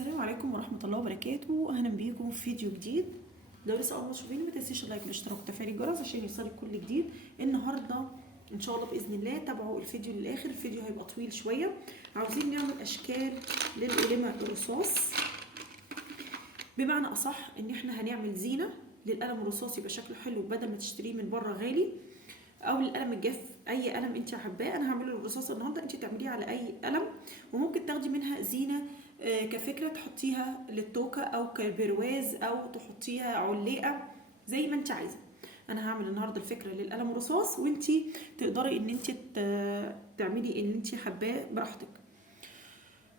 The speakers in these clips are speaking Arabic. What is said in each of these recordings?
السلام عليكم ورحمة الله وبركاته. أهلا بيكم في فيديو جديد. لو لسه أول مرة تشوفيني ما تنسيش اللايك والاشتراك وتفعيل الجرس عشان يوصلك كل جديد. النهاردة إن شاء الله بإذن الله تابعوا الفيديو للآخر، الفيديو هيبقى طويل شوية. عاوزين نعمل أشكال للقلمة الرصاص، بمعنى أصح إن إحنا هنعمل زينة للقلم الرصاص يبقى شكله حلو بدل ما تشتريه من بره غالي، او القلم الجاف، اي قلم انت حباه. انا هعمله الرصاص النهارده، انت تعمليه على اي قلم، وممكن تاخدي منها زينه كفكره تحطيها للتوكه او كبرواز او تحطيها علقه زي ما انت عايزه. انا هعمل النهارده الفكره للقلم الرصاص، وانت تقدري ان انت تعملي اللي انت حباه براحتك.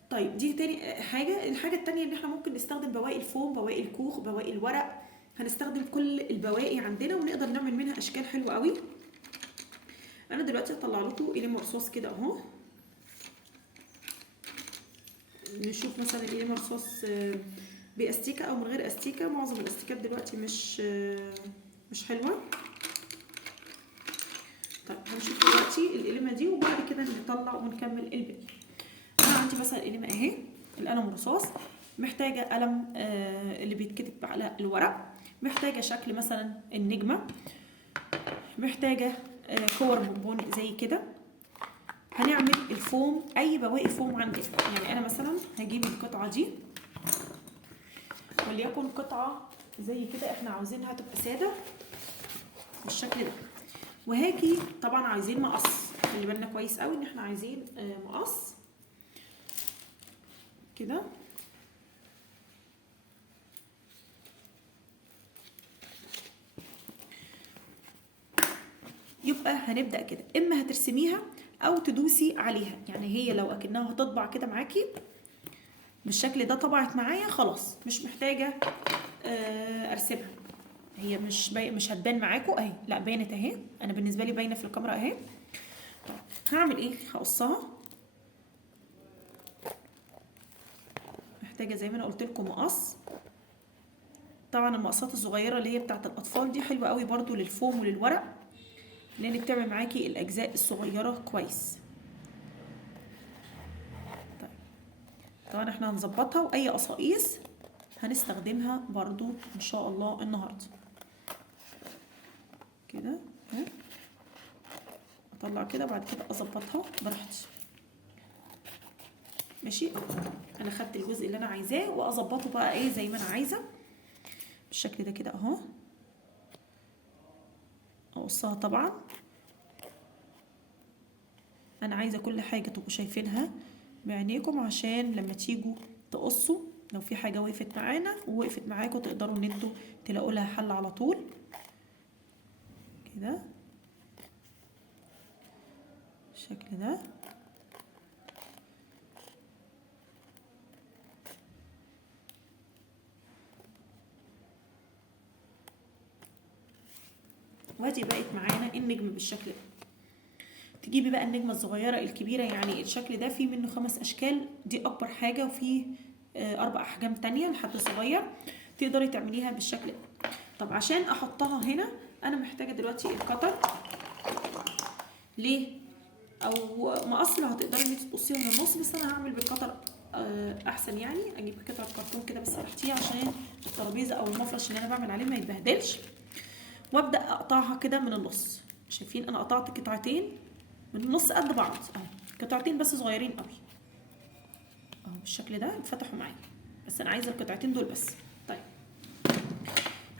طيب دي تاني حاجه. الحاجه التانيه ان احنا ممكن نستخدم بواقي الفوم، بواقي الكوخ، بواقي الورق. هنستخدم كل البواقي عندنا ونقدر نعمل منها اشكال حلوه قوي. انا دلوقتي هطلع لكم قلم رصاص كده اهو، نشوف مثلا القلم رصاص باستيكه او من غير استيكه. معظم الاستيكات دلوقتي مش حلوه. طيب هنشوف دلوقتي القلمه دي وبعد كده نطلع ونكمل الباقي. انا عندي مثلا القلمه اهي، القلم الرصاص. محتاجه قلم اللي بيتكتب على الورق، محتاجه شكل مثلا النجمه، محتاجه كور بونبون زي كده. هنعمل الفوم، اي بواقي فوم عندنا. يعني انا مثلا هجيب القطعه دي وليكن قطعه زي كده احنا عاوزينها تبقى ساده بالشكل ده، وهاجي طبعا عايزين مقص. خلي بالنا كويس قوي ان احنا عايزين مقص كده. يبقى هنبدا كده، اما هترسميها او تدوسي عليها. يعني هي لو اكنها هتطبع كده معاكي بالشكل ده، طبعت معايا خلاص مش محتاجه ارسمها. هي مش هتبان معاكم اهي، لا بانت اهي. انا بالنسبه لي باينه في الكاميرا اهي. طيب هعمل ايه؟ هقصها. محتاجه زي ما انا قلت لكم مقص. طبعا المقصات الصغيره اللي هي بتاعه الاطفال دي حلوه قوي برده للفوم وللورق، لان بتعمل معاكي الاجزاء الصغيره كويس. طيب طبعا احنا هنظبطها، واي قصاقيس هنستخدمها برضو ان شاء الله النهارده كده اهي. اطلع كده وبعد كده اظبطها براحتي. ماشي، انا خدت الجزء اللي انا عايزاه واظبطه بقى ايه زي ما انا عايزه بالشكل ده كده اهو. اقصها طبعا. انا عايزه كل حاجه تبقوا شايفينها بعينيكم عشان لما تيجوا تقصوا لو في حاجه وقفت معانا ووقفت معاكم تقدروا ان انتوا تلاقوا لها حل على طول كده بالشكل ده. وادي بقت معانا النجم بالشكل ده. تجيبي بقى النجمه الصغيره الكبيره، يعني الشكل ده فيه منه 5 اشكال، دي اكبر حاجه، وفيه 4 احجام تانية لحد صغير تقدري تعمليها بالشكل ده. طب عشان احطها هنا انا محتاجه دلوقتي القطر. ليه؟ او مقص لو هتقدري ان انت تقصيها من النص، بس انا هعمل بالقطر احسن. يعني اجيب قطعه كرتون كده بس تحتيها عشان الترابيزه او المفرش اللي انا بعمل عليه ما يتبهدلش، وابدا اقطعها كده من النص. شايفين انا قطعت قطعتين من النص قد بعض اهو، قطعتين بس صغيرين قوي اهو بالشكل ده اتفتحوا معايا، بس انا عايزه القطعتين دول بس. طيب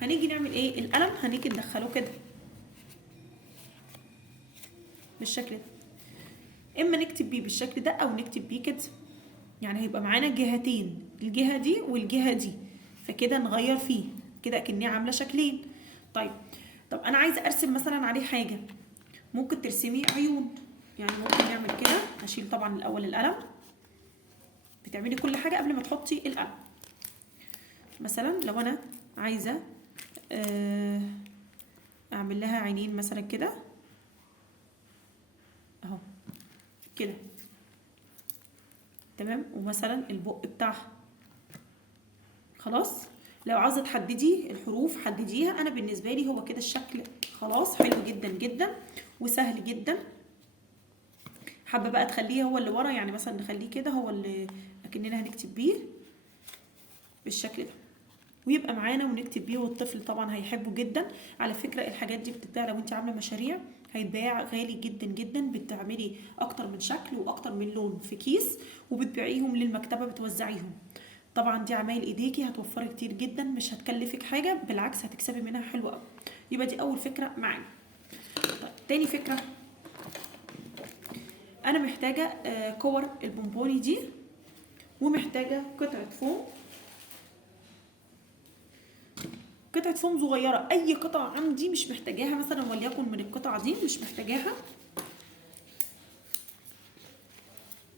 هنيجي نعمل ايه؟ القلم هنيجي ندخله كده بالشكل ده، اما نكتب بيه بالشكل ده او نكتب بيه كده. يعني هيبقى معانا جهتين، الجهه دي والجهه دي، فكده نغير فيه كده اكني عامله شكلين. طيب طب انا عايزه ارسم مثلا عليه حاجه، ممكن ترسمي عيون. يعني ممكن نعمل كده. هشيل طبعا الاول القلم. بتعملي كل حاجه قبل ما تحطي القلم. مثلا لو انا عايزه اعمل لها عينين مثلا كده اهو كده تمام، ومثلا البق بتاعها خلاص. لو عاوزه تحددي الحروف حدديها. انا بالنسبه لي هو كده الشكل خلاص حلو جدا جدا وسهل جدا. حابه بقى تخليه هو اللي ورا، يعني مثلا نخليه كده هو اللي اكننا هنكتب بيه بالشكل ده، ويبقى معانا ونكتب بيه، والطفل طبعا هيحبه جدا. على فكره الحاجات دي بتتباع لو انت عامله مشاريع، هيتباع غالي جدا جدا. بتعملي اكتر من شكل واكتر من لون في كيس وبتبيعيهم للمكتبه، بتوزعيهم. طبعا دي عمايل ايديكي، هتوفري كتير جدا، مش هتكلفك حاجه، بالعكس هتكسبي منها حلو قوي. يبقى دي اول فكره معانا. طيب تاني فكره، انا محتاجه كور البونبوني دي، ومحتاجه قطعه فوم، قطعه فوم صغيره. اي قطعه عندي مش محتاجاها، مثلا وليكن من القطعه دي مش محتاجاها،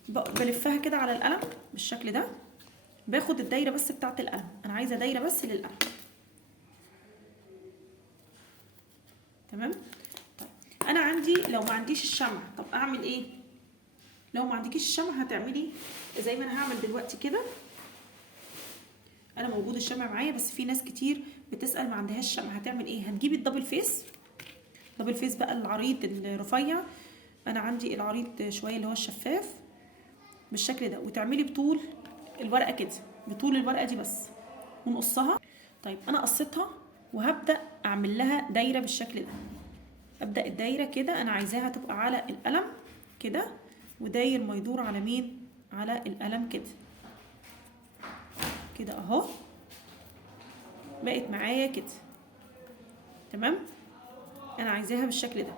بلفها كده على القلم بالشكل ده، باخد الدايره بس بتاعه القلم، انا عايزه دايره بس للقلم. تمام. طيب انا عندي لو ما عنديش الشمع، طب اعمل ايه؟ لو ما عندكيش الشمع هتعملي زي ما انا هعمل دلوقتي كده. انا موجود الشمع معايا، بس في ناس كتير بتسال ما عندهاش شمع، هتعمل ايه؟ هتجيبي الدبل فيس، دبل فيس بقى العريض الرفيع، انا عندي العريض شويه اللي هو الشفاف بالشكل ده، وتعملي بطول الورقه كده، بطول الورقه دي بس، ونقصها. طيب انا قصيتها وهبدا اعمل لها دايره بالشكل ده. ابدا الدايره كده، انا عايزاها تبقى على القلم كده، وداير ما يدور على مين؟ على القلم كده كده اهو، بقت معايا كده. تمام، انا عايزاها بالشكل ده.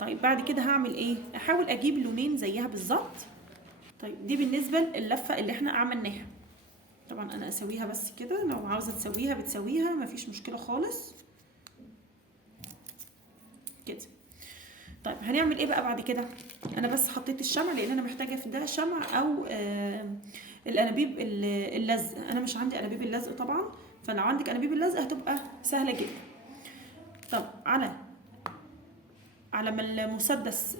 طيب بعد كده هعمل ايه؟ احاول اجيب لونين زيها بالظبط. طيب دي بالنسبه للفه اللي احنا عملناها. طبعا انا اسويها بس كده، لو عاوزه تسويها بتسويها، مفيش مشكله خالص كده. طيب هنعمل ايه بقى بعد كده؟ انا بس حطيت الشمع لان انا محتاجه في ده شمع او الانابيب اللزق. انا مش عندي انابيب اللزق طبعا، فلو عندك انابيب اللزق هتبقى سهله جدا. طب على ما المسدس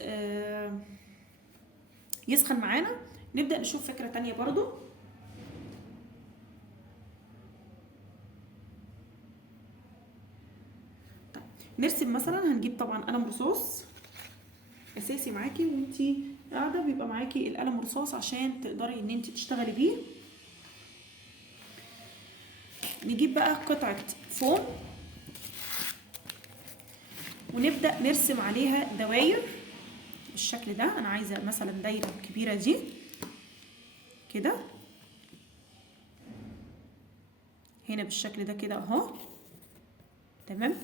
يسخن معانا، نبدا نشوف فكره تانية برضو. طيب نرسم مثلا، هنجيب طبعا قلم رصاص اساسي معاكي، وانتي قاعده بيبقى معاكي القلم الرصاص عشان تقدري ان انتي تشتغلي بيه. نجيب بقى قطعه فوم ونبدا نرسم عليها دواير بالشكل ده. انا عايزه مثلا دايره كبيره دي كده، هنا بالشكل ده كده اهو. تمام،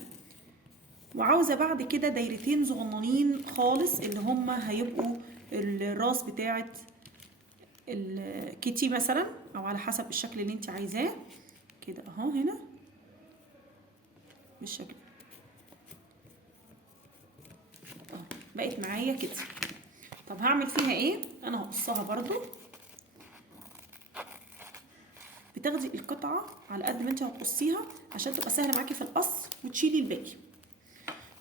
وعاوزه بعد كده دايرتين صغننين خالص اللي هم هيبقوا الراس بتاعه الكيتي مثلا، او على حسب الشكل اللي انت عايزاه كده اهو، هنا بالشكل اهو، بقت معايا كده. طب هعمل فيها ايه؟ انا هقصها برضو. بتاخدي القطعه على قد ما انت هتقصيها عشان تبقى سهله معاكي في القص، وتشيلي الباقي.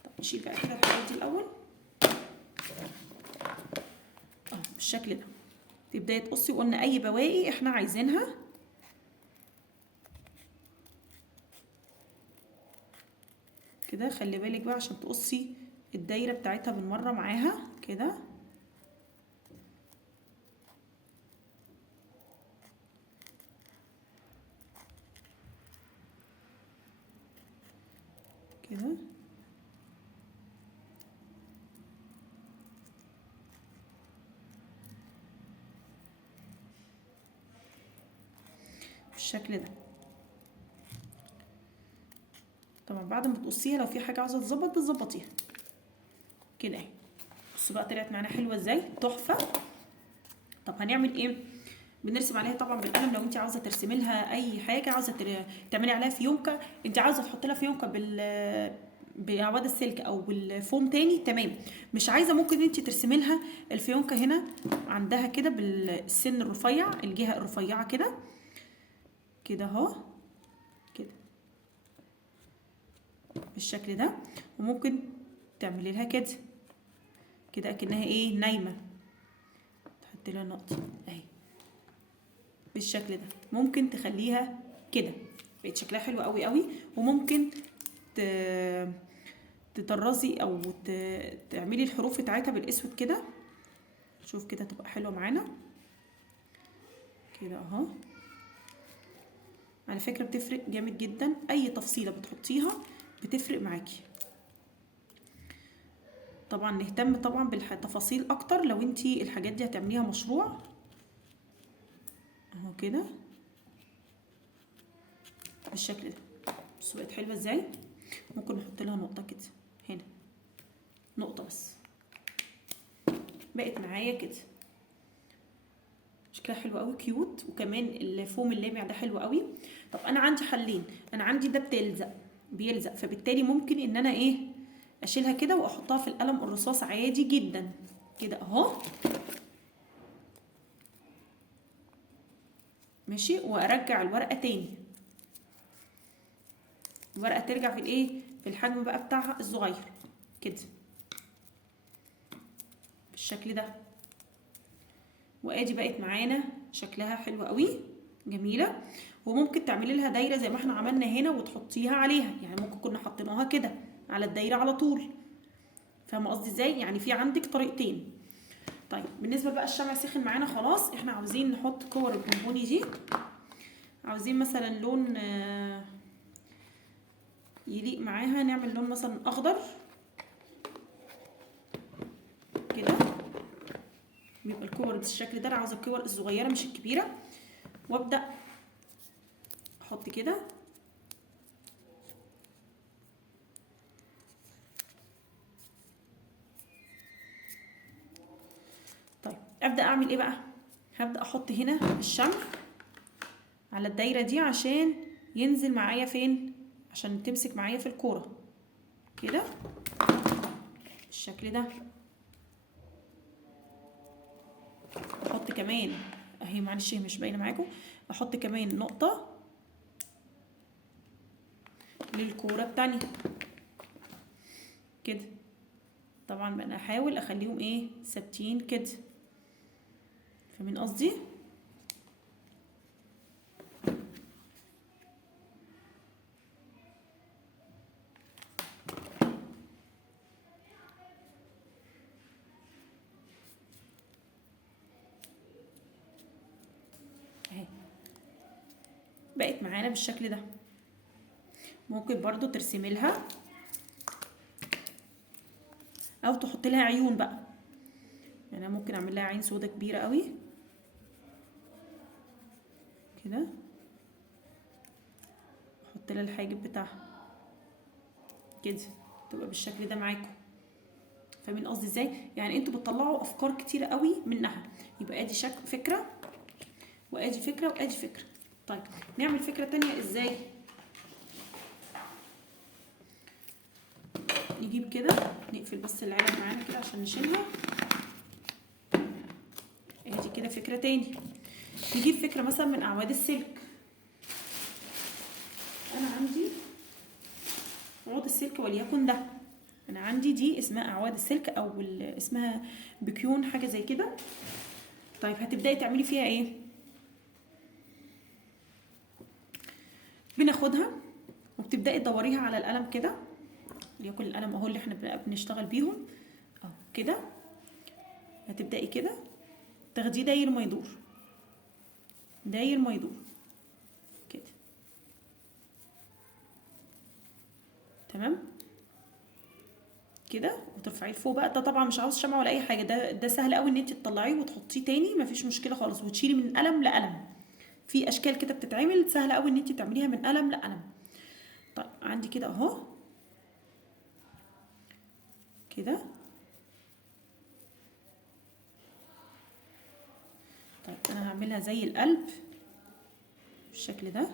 طب نشيل بقى كده الحاجات دي الاول اهو بالشكل ده. تبداي تقصي، وقلنا اي بواقي احنا عايزينها كده. خلي بالك بقى عشان تقصي الدايره بتاعتها بالمره معاها كده كده بالشكل ده. طبعا بعد ما تقصيها لو في حاجه عاوزه تظبط بتظبطيها كده اهي. بصوا بقى طلعت معانا حلوه ازاي، تحفه. طب هنعمل ايه؟ بنرسم عليها طبعا بالقلم. لو انت عاوزه ترسمي لها اي حاجه، عاوزه تعملي عليها فيونكه، انت عاوزه تحطي لها فيونكه باعواد السلك او بالفوم تاني، تمام. مش عايزه، ممكن انت ترسمي لها الفيونكه هنا عندها كده بالسن الرفيع، الجهه الرفيعه كده كده اهو كده بالشكل ده. وممكن تعملي لها كده كده اكنها ايه، نايمه، تحطي لها نقطه اهي بالشكل ده. ممكن تخليها كده، بقت شكلها حلو قوي قوي. وممكن تطرزي او تعملي الحروف بتاعتها بالاسود كده، شوف كده تبقى حلوه معانا كده اهو. على فكره بتفرق جامد جدا، اي تفصيله بتحطيها بتفرق معاكي. طبعا نهتم طبعا بالتفاصيل اكتر لو انتي الحاجات دي هتعمليها مشروع. اهو كده بالشكل ده. بصوا بقت حلوه ازاي. ممكن نحط لها نقطه كده هنا، نقطه بس، بقت معايا كده شكلها حلو قوي كيوت. وكمان الفوم اللامع ده حلو قوي. طب انا عندي حلين، انا عندي ده بيلزق، فبالتالي ممكن ان انا ايه اشيلها كده واحطها في القلم الرصاص عادي جدا كده اهو ماشي، وارجع الورقه تاني، الورقه ترجع في الايه في الحجم بقى بتاعها الصغير كده بالشكل ده. وادي بقت معانا شكلها حلو قوي جميله. وممكن تعملي لها دايره زي ما احنا عملنا هنا وتحطيها عليها، يعني ممكن كنا حطيناها كده على الدايره على طول. فاهمه قصدي ازاي؟ يعني في عندك طريقتين. طيب بالنسبه بقى الشمع سخن معانا خلاص، احنا عاوزين نحط كور البونبوني دي. عاوزين مثلا لون يليق معاها، نعمل لون مثلا اخضر كده، بيبقى الكور بالشكل ده. انا عاوزه الكور الصغيره مش الكبيره. وابدا احط كده. طيب ابدا اعمل ايه بقى؟ هبدا احط هنا الشمع على الدايره دي عشان ينزل معايا فين، عشان تمسك معايا في الكوره كده بالشكل ده. احط كمان اهي، معلش هي مش باينه معاكم، احط كمان نقطه للكوره التانية كده. طبعا بقى انا احاول اخليهم ايه ثابتين كده، فاهمين قصدي؟ اهي بقت معانا بالشكل ده. ممكن برضو ترسمي لها او تحط لها عيون بقى، يعني انا ممكن اعمل لها عين سودا كبيره قوي كده، احط لها الحاجب بتاعها كده، تبقى بالشكل ده معاكم. فاهمين قصدي ازاي؟ يعني انتوا بتطلعوا افكار كتيره قوي منها. يبقى ادي فكره، وادي فكره، وادي فكره. طيب نعمل فكره تانية ازاي؟ نجيب كده، نقفل بس العلب معانا كده عشان نشيلها. ادي كده فكره تاني. نجيب فكره مثلا من اعواد السلك. انا عندي عود السلك وليكن ده، انا عندي دي اسمها اعواد السلك او اسمها بكيون حاجه زي كده. طيب هتبداي تعملي فيها ايه؟ بناخدها وبتبداي تدوريها على القلم كده، وليكن القلم اهو اللي احنا بنشتغل بيهم اهو كده. هتبداي كده تاخديه داير ما يدور، داير ما يدور كده، تمام كده، وترفعيه لفوق بقى. ده طبعا مش عاوز شمع ولا اي حاجه، ده سهل قوي ان انت تطلعيه وتحطيه تاني، مفيش مشكله خالص، وتشيلي من قلم لقلم. في اشكال كده بتتعمل سهله قوي ان انت تعمليها من قلم لقلم. طيب عندي كده اهو كده. طيب انا هعملها زي القلب بالشكل ده.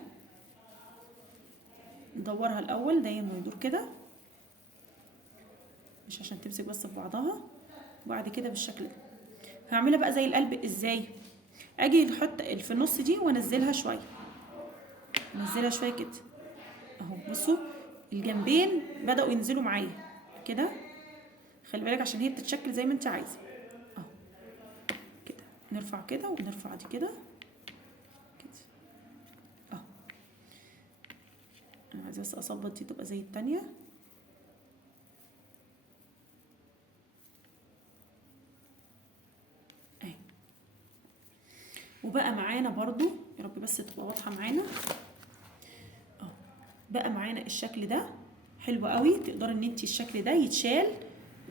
ندورها الاول داير ما يدور كده، مش عشان تمسك بس في بعضها. وبعد كده بالشكل ده هعملها بقى زي القلب. ازاي؟ اجي احط في النص دي وانزلها شويه، انزلها شويه كده اهو. بصوا الجنبين بداوا ينزلوا معايا كده، خلي بالك عشان هي بتتشكل زي ما انت عايزه اهو كده. نرفع كده ونرفع دي كده كده اهو. انا عايزه بس اظبط دي تبقى زي التانيه اهي. وبقى معانا برضو، يا رب بس تبقى واضحه معانا، بقى معانا الشكل ده حلو قوي. تقدري ان انت الشكل ده يتشال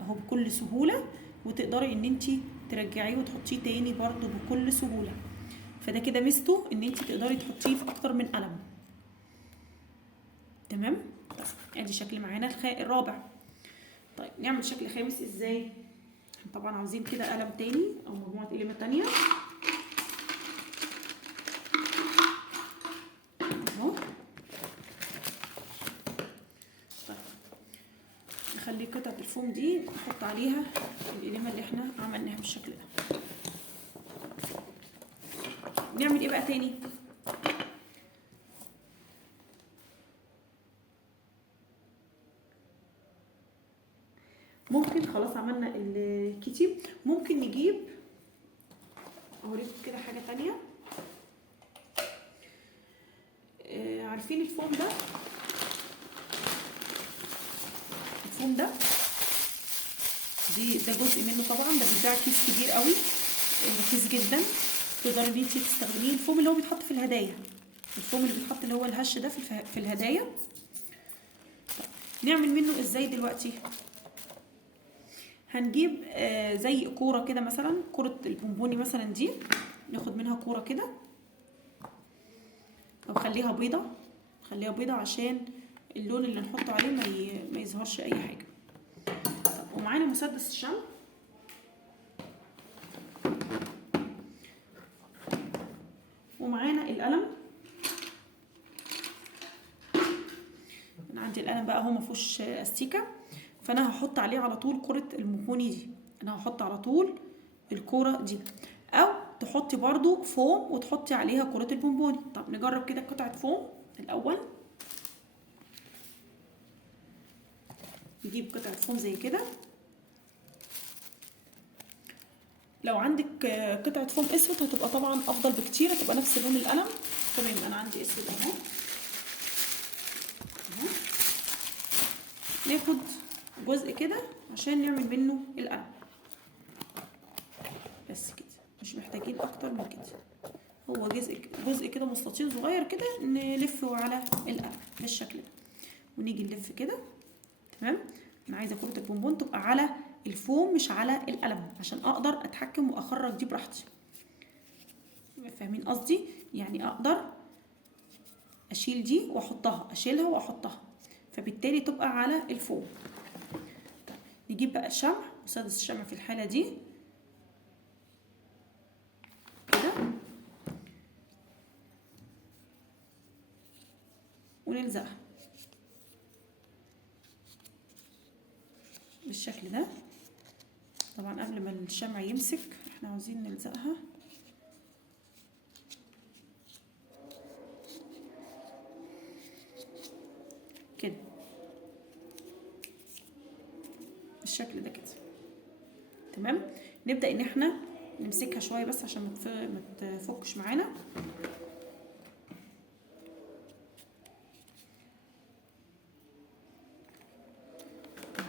اهو بكل سهوله، وتقدري ان انت ترجعيه وتحطيه تاني برضو بكل سهوله. فده كده ميزته ان انت تقدري تحطيه في اكتر من قلم. تمام. طيب ادي شكل معانا الرابع. طيب نعمل شكل خامس ازاي؟ طبعا عاوزين كده قلم تاني او مجموعه قلمه تانيه اهو. طيب نخلي قطعه الفوم دي نحط عليها القلمه اللي احنا عملناها بالشكل ده. نعمل ايه بقى تاني؟ ممكن خلاص عملنا الكتيب، ممكن نجيب اوريكم كده حاجه تانية. عارفين الفوم ده؟ الفوم ده ده جزء منه طبعا، ده بيتباع كيس كبير قوي رخيص جدا، تقدري ان انت تستخدميه. الفوم اللي هو بيتحط في الهدايا، الفوم اللي بيتحط اللي هو الهش ده في الهدايا. نعمل منه ازاي دلوقتي؟ هنجيب زي كوره كده مثلا، كوره البونبوني مثلا دي، ناخد منها كوره كده او خليها بيضه، خليها بيضه عشان اللون اللي نحطه عليه ما يظهرش اي حاجه. طب ومعانا مسدس الشمع، ومعانا القلم. انا عندي القلم بقى اهو ما فيهوش استيكه، فانا هحط عليه على طول كره البونبوني دي، انا هحط على طول الكوره دي، او تحطي برضو فوم وتحطي عليها كره البونبوني. طب نجرب كده قطعه فوم الاول. نجيب قطعه فوم زي كده، لو عندك قطعه فوم اسود هتبقى طبعا افضل بكتير، هتبقى نفس لون القلم. تمام انا عندي اسود اهو. ناخد جزء كده عشان نعمل منه القلم، بس كده مش محتاجين اكتر من كده. هو جزء كده مستطيل صغير كده نلفه على القلم بالشكل ده، ونيجي نلف كده. تمام. انا عايزه كره البونبون تبقى على الفوم مش على القلم عشان اقدر اتحكم واخرج دي براحتي. فاهمين قصدي؟ يعني اقدر اشيل دي واحطها، اشيلها واحطها، فبالتالي تبقى على الفوم. نجيب بقى الشمع، مسدس الشمع في الحاله دي كده، ونلزقها بالشكل ده. طبعا قبل ما الشمع يمسك احنا عاوزين نلزقها كده بالشكل ده كده. تمام. نبدأ ان احنا نمسكها شوية بس عشان ما تفكش معانا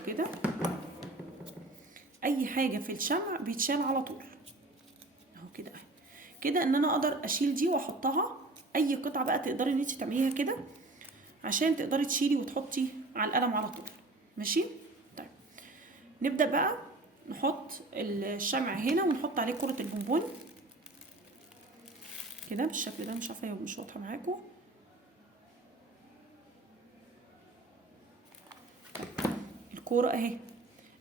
كده. اي حاجة في الشمع بيتشال على طول اهو كده اهي كده، ان انا اقدر اشيل دي واحطها. اي قطعة بقى تقدري ان انت تعمليها كده عشان تقدري تشيلي وتحطي على القلم على طول. ماشي. طيب نبدأ بقى نحط الشمع هنا ونحط عليه كرة البونبون كده بالشكل ده. مش عارفه هي مش واضحه معاكم. الكوره اهي،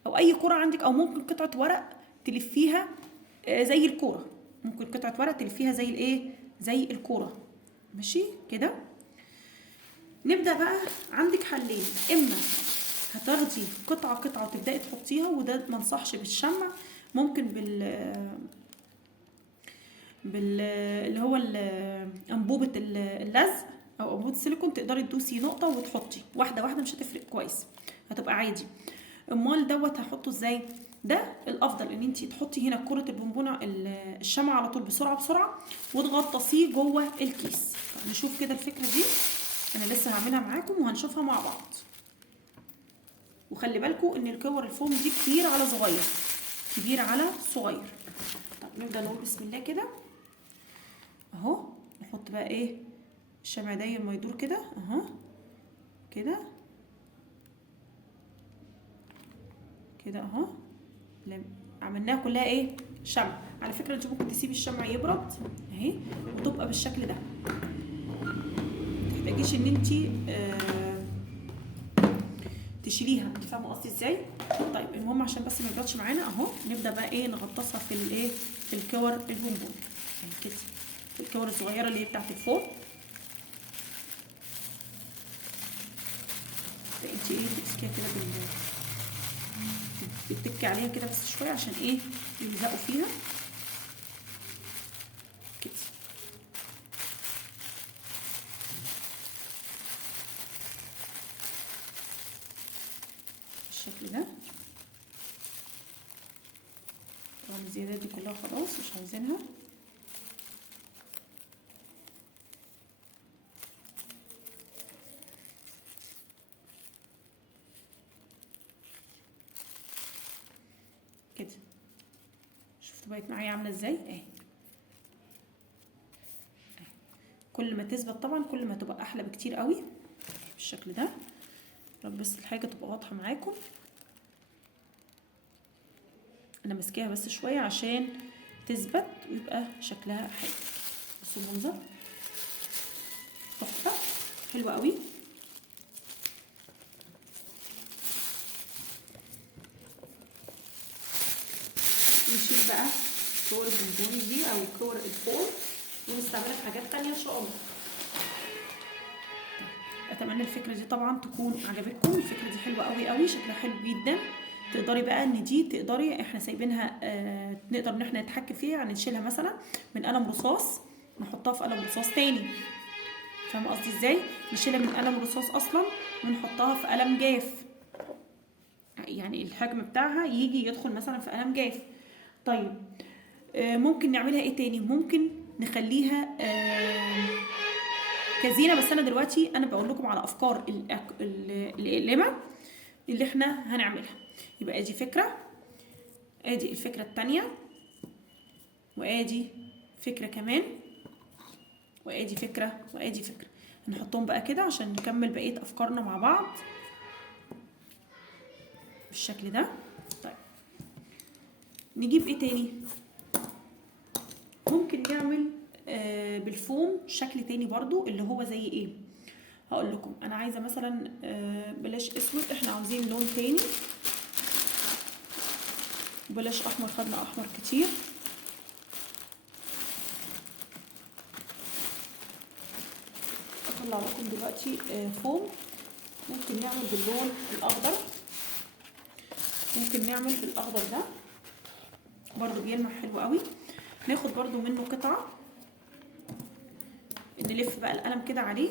او اي كوره عندك، او ممكن قطعه ورق تلفيها زي الكوره، ممكن قطعه ورق تلفيها زي الايه، زي الكوره. ماشي كده. نبدا بقى، عندك حلين، اما هتاخدي قطعه قطعه وتبداي تحطيها، وده ما انصحش بالشمع، ممكن اللي هو انبوبه اللزق او انبوبه السيليكون، تقدري تدوسي نقطه وتحطي واحده واحده، مش هتفرق كويس، هتبقى عادي. امال دوت هحطه ازاي؟ ده الافضل ان انت تحطي هنا كره البونبونه الشمع على طول بسرعه بسرعه وتغطسيه جوه الكيس. نشوف كده الفكره دي، انا لسه هعملها معاكم وهنشوفها مع بعض. وخلي بالكم ان الكور الفوم دي كبير على صغير، كبير على صغير. طب نبدا نقول بسم الله كده اهو. نحط بقى ايه، الشمع داير ما يدور كده اهو كده كده اهو. عملناها كلها ايه؟ شمع. على فكره انت ممكن تسيبي الشمع يبرد اهي وتبقى بالشكل ده، متحتاجيش ان انت تشيليها. انت فاهمه قصدي ازاي؟ طيب المهم عشان بس ما يبردش معانا اهو، نبدا بقى ايه نغطسها في الايه، في الكور البونبون يعني كده، في الكور الصغيره اللي هي بتاعت الفوق. انت ايه تمسكيها كده بتتكي عليها كده بس شويه عشان ايه يلزقوا فيها كده. بالشكل ده. طبعا الزيادات دي كلها خلاص مش عايزينها. كده شفتوا بقت معايا عامله ازاي اهي. كل ما تثبت طبعا كل ما تبقى احلى بكتير قوي بالشكل ده. رب بس الحاجه تبقى واضحه معاكم. انا ماسكاها بس شويه عشان تثبت ويبقى شكلها حلو. بصوا المنظر تحفه حلوه قوي. نشيل بقى كور البونبوني دي او كور الفول ونستعملها في حاجات تانية ان شاء الله. اتمنى الفكره دي طبعا تكون عجبتكم. الفكره دي حلوه قوي قوي، شكلها حلو جدا. تقدري بقى ان دي تقدري احنا سايبينها نقدر ان احنا نتحكم فيها، يعني نشيلها مثلا من قلم رصاص نحطها في قلم رصاص تاني. فاهمه قصدي ازاي؟ نشيلها من قلم رصاص اصلا ونحطها في قلم جاف، يعني الحجم بتاعها يجي يدخل مثلا في قلم جاف. طيب ممكن نعملها ايه تاني؟ ممكن نخليها كزينه. بس انا دلوقتي انا بقول لكم على افكار الاقلمه اللي احنا هنعملها. يبقى ادي فكره، ادي الفكره الثانيه، وادي فكره كمان، وادي فكره، وادي فكره. هنحطهم بقى كده عشان نكمل بقيه افكارنا مع بعض بالشكل ده. طيب نجيب ايه تاني؟ ممكن نعمل بالفوم شكل تاني برضو اللي هو زي ايه. هقول لكم انا عايزه مثلا بلاش اسود، احنا عاوزين لون تاني. بلاش احمر، خدنا احمر كتير. اطلع لكم دلوقتي فوم. ممكن نعمل باللون الاخضر، ممكن نعمل بالاخضر ده برضو بيلمع حلو قوي. ناخد برضو منه قطعه، نلف بقى القلم كده عليه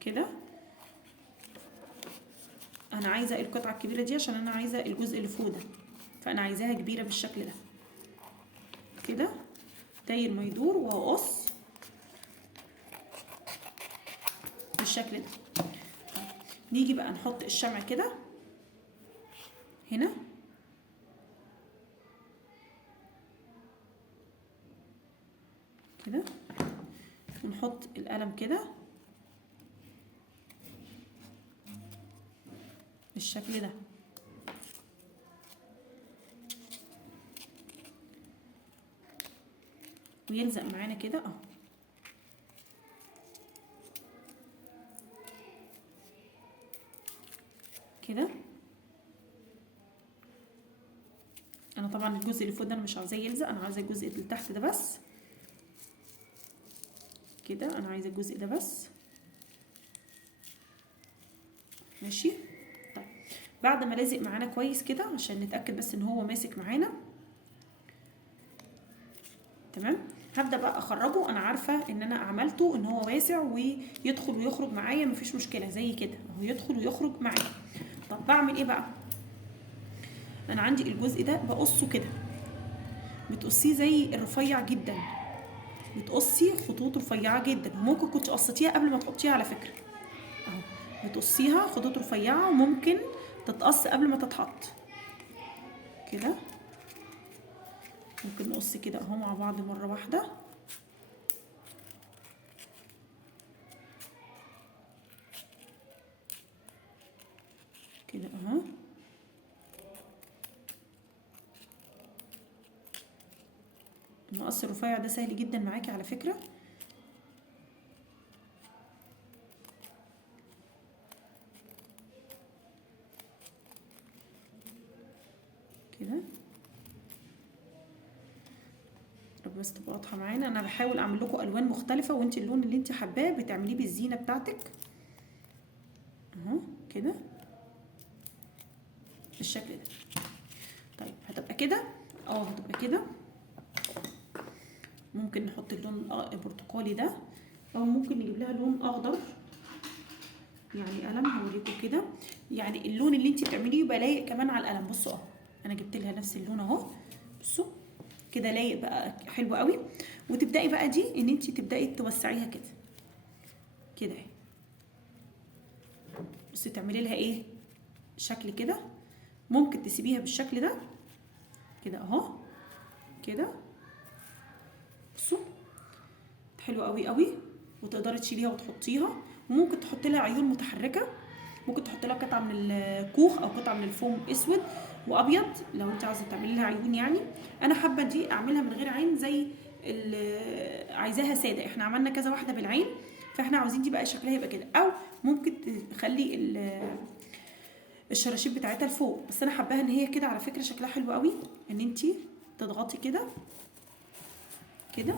كده. انا عايزه القطعه الكبيره دي عشان انا عايزه الجزء اللي فوق ده، فانا عايزاها كبيره بالشكل ده كده، داير ما يدور وهقص بالشكل ده. نيجي بقى نحط الشمع كده هنا كده، ونحط القلم كده بالشكل ده ويلزق معانا كده اهو كده. انا طبعا الجزء اللي فوق ده انا مش عايزاه يلزق، انا عايزه الجزء اللي تحت ده بس كده. انا عايزه الجزء ده بس ماشي. طيب بعد ما لازق معانا كويس كده عشان نتاكد بس ان هو ماسك معانا تمام، هبدا بقى اخرجه. انا عارفه ان انا عملته ان هو واسع ويدخل ويخرج معايا مفيش مشكله زي كده اهو، يدخل ويخرج معايا. طب بعمل ايه بقى؟ انا عندي الجزء ده بقصه كده، بتقصيه زي الرفيع جدا، بتقصي خطوط رفيعه جدا. وممكن كنت قصتيها قبل ما تحطيها على فكره اهو، بتقصيها خطوط رفيعه وممكن تتقص قبل ما تتحط كده. ممكن نقص كده اهو مع بعض مره واحده المقص الرفيع ده سهل جدا معاكي على فكرة. كده بس تبقى واضحه معانا. انا بحاول اعمل لكم الوان مختلفه، وانت اللون اللي انت حباه بتعمليه بالزينه بتاعتك اهو كده بالشكل ده. طيب هتبقى كده هتبقى كده. ممكن نحط اللون البرتقالي ده، او ممكن نجيب لها لون اخضر يعني قلم. هوريكم كده يعني اللون اللي انت بتعمليه يبقى لايق كمان على القلم. بصوا اهو انا جبت لها نفس اللون اهو، بصوا كده لايق بقى حلو قوي. وتبداي بقى دي ان انت تبداي توسعيها كده كده اهي. بصي تعملي لها ايه شكل كده. ممكن تسيبيها بالشكل ده كده اهو كده، بصوا حلو قوي قوي. وتقدري تشيليها وتحطيها، وممكن تحطي لها عيون متحركه. ممكن تحطي لها قطعه من الكوخ او قطعه من الفوم اسود وابيض لو انت عايزه تعملي لها عيون يعني. انا حابه دي اعملها من غير عين زي عايزاها ساده. احنا عملنا كذا واحده بالعين، فاحنا عاوزين دي بقى شكلها يبقى كده. او ممكن تخلي الشراشيب بتاعتها لفوق، بس انا حباها ان هي كده على فكره شكلها حلو قوي. ان انت تضغطي كده كده،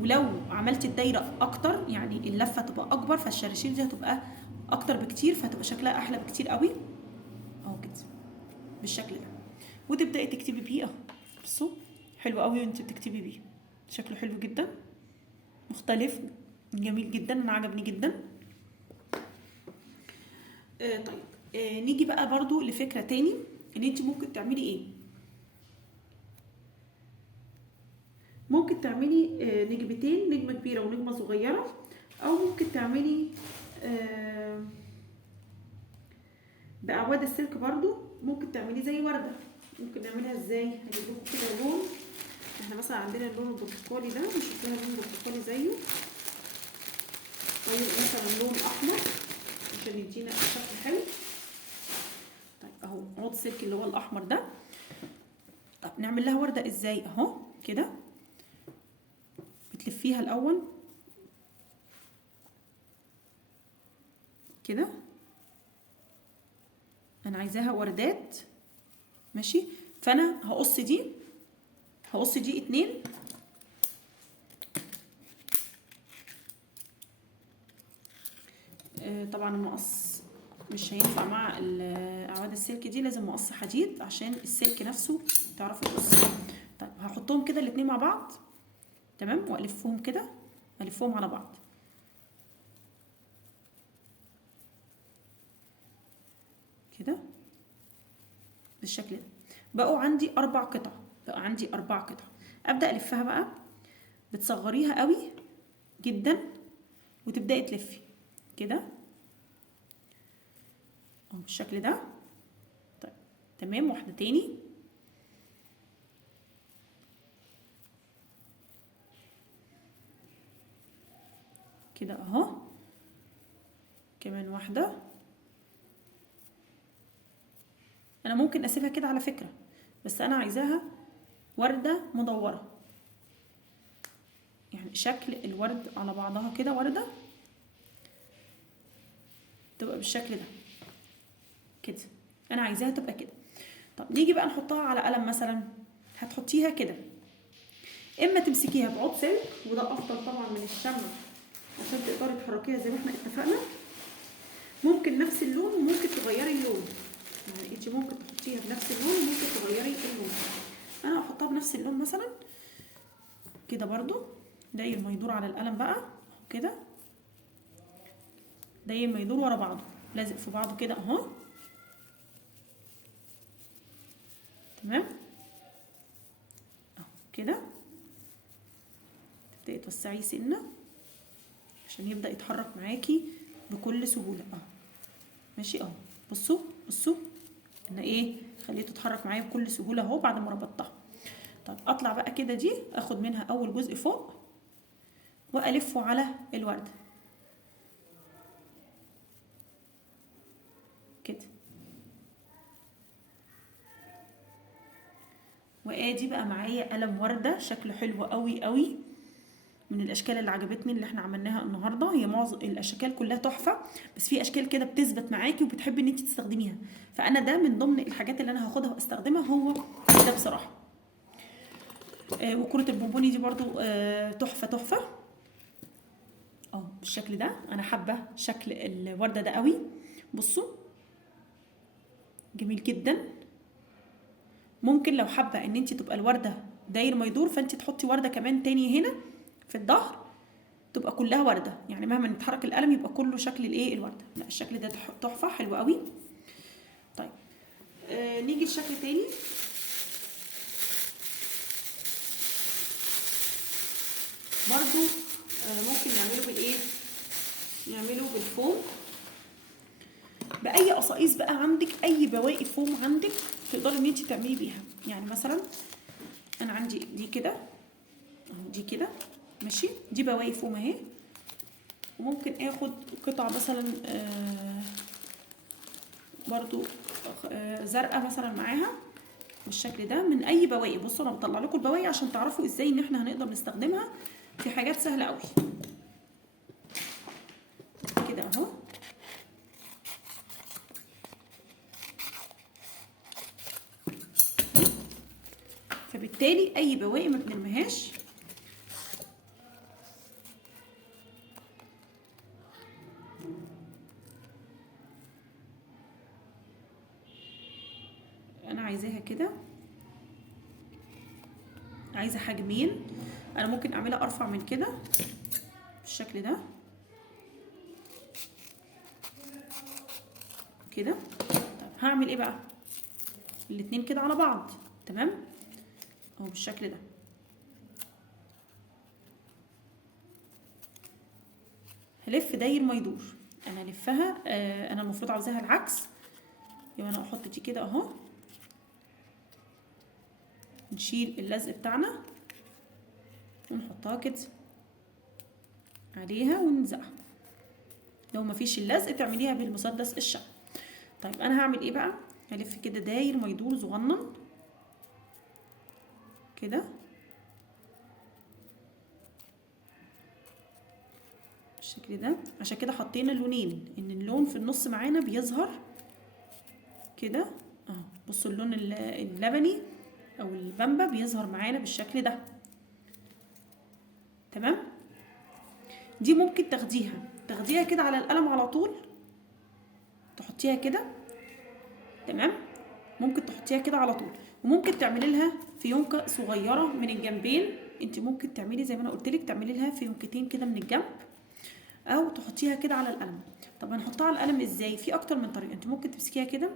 ولو عملتي الدايره اكتر يعني اللفه تبقى اكبر، فالشراشيب دي هتبقى اكتر بكتير، فهتبقى شكلها احلى بكتير قوي اهو كده بالشكل ده. وتبداي تكتبي بيه اهو، بصوا حلو قوي وانت بتكتبي بيه، شكله حلو جدا مختلف جميل جدا، انا عجبني جدا. طيب نيجي بقى برضو لفكره تاني ان انت ممكن تعملي ايه. ممكن تعملي نجمتين، نجمه كبيره ونجمه صغيره، او ممكن تعملي باعواد السلك برضو. ممكن تعملي زي ورده. ممكن نعملها ازاي؟ هجيب لكم كده لون. احنا مثلا عندنا اللون البرتقالي ده، نشوف لها لون برتقالي زيه. طيب مثلا لون احمر عشان يدينا شكل حلو. طيب اهو عود سلك اللي هو الاحمر ده. طب نعمل لها ورده ازاي؟ اهو كده بتلفيها الاول كده. انا عايزاها وردات ماشي، فانا هقص دي 2. طبعا المقص مش هينفع مع اعواد السلك دي، لازم مقص حديد عشان السلك نفسه تعرفي تقصيه. طيب هحطهم كده الاتنين مع بعض تمام، والفهم كده، الفهم على بعض كده بالشكل ده. بقوا عندي 4 قطع، ابدا الفها بقى. بتصغريها قوي جدا وتبداي تلفي كده اهو بالشكل ده. طيب تمام، واحده تاني كده اهو، كمان واحده. انا ممكن اسيبها كده على فكره، بس انا عايزاها ورده مدوره، يعني شكل الورد على بعضها كده ورده تبقى بالشكل ده كده. انا عايزاها تبقى كده. طب نيجي بقى نحطها على قلم مثلا. هتحطيها كده، اما تمسكيها بعود سلك وده افضل طبعا من الشمع عشان تقدري تحركيها زي ما احنا اتفقنا. ممكن نفس اللون وممكن تغيري اللون، يعني انت ممكن تحطيها بنفس اللون وممكن تغيري اللون. انا هحطها بنفس اللون مثلا كده برضو. داير ما يدور على القلم بقى كده، داير ما يدور ورا بعضه لازق في بعضه كده اهو تمام اهو كده. تبداي توسعيه سنه عشان يبدا يتحرك معاكي بكل سهوله اهو ماشي اهو. بصوا انا ايه خليته يتحرك معايا بكل سهوله اهو بعد ما ربطتها. طب اطلع بقى كده دي، اخد منها اول جزء فوق والفه على الورده كده وادي بقى معايا قلم ورده شكله حلو قوي قوي، من الاشكال اللي عجبتني اللي احنا عملناها النهارده. هي معظم الاشكال كلها تحفه، بس في اشكال كده بتثبت معاكي وبتحبي ان انت تستخدميها، فانا ده من ضمن الحاجات اللي انا هاخدها واستخدمها هو ده بصراحه. وكرة البونبوني دي برضو تحفه تحفه بالشكل ده. انا حابه شكل الورده ده قوي، بصوا جميل جدا. ممكن لو حابه ان انت تبقى الورده داير ما يدور، فانت تحطي ورده كمان تاني هنا في الظهر تبقى كلها ورده، يعني مهما نتحرك القلم يبقى كله شكل الايه الورده. لا الشكل ده تحفه حلو قوي. طيب نيجي لشكل تاني. برضو ممكن نعمله بالايه، نعمله بالفوم، باي قصاقيس بقى عندك، اي بواقي فوم عندك تقدري ان انت تعملي بيها. يعني مثلا انا عندي دي كده، دي كده ماشي، دي بواقي فوم اهي، وممكن اخد قطعه مثلا برضو زرقاء مثلا معاها بالشكل ده من اي بواقي. بصوا انا بطلع لكم البواقي عشان تعرفوا ازاي ان احنا هنقدر نستخدمها في حاجات سهله قوي كده اهو. فبالتالي اي بواقي ما بنرميهاش. انا عايزاها كده، عايزه حجمين، انا ممكن اعملها ارفع من كده بالشكل ده كده. طب هعمل ايه بقى؟ الاتنين كده على بعض تمام اهو بالشكل ده. هلف داير ما يدور، انا هلفها انا المفروض عاوزاها العكس، يبقى انا احط دي كده اهو، نشيل اللزق بتاعنا ونحطها كده عليها ونلزقها. لو مفيش اللزق تعمليها بالمسدس الشمع. طيب انا هعمل ايه بقى؟ هلف كده داير ما يدور صغنن كده بالشكل ده. عشان كده حطينا اللونين، ان اللون في النص معانا بيظهر كده اهو. بصوا اللون اللبني او البامبا بيظهر معانا بالشكل ده تمام. دي ممكن تاخديها كده على القلم على طول، تحطيها كده تمام. ممكن تحطيها كده على طول، وممكن تعملي لها فيونكه صغيره من الجنبين. انت ممكن تعملي زي ما انا قلت لك، تعملي لها فيونكتين كده من الجنب، او تحطيها كده على القلم. طب هنحطها على القلم ازاي؟ في اكتر من طريقه. انت ممكن تمسكيها كده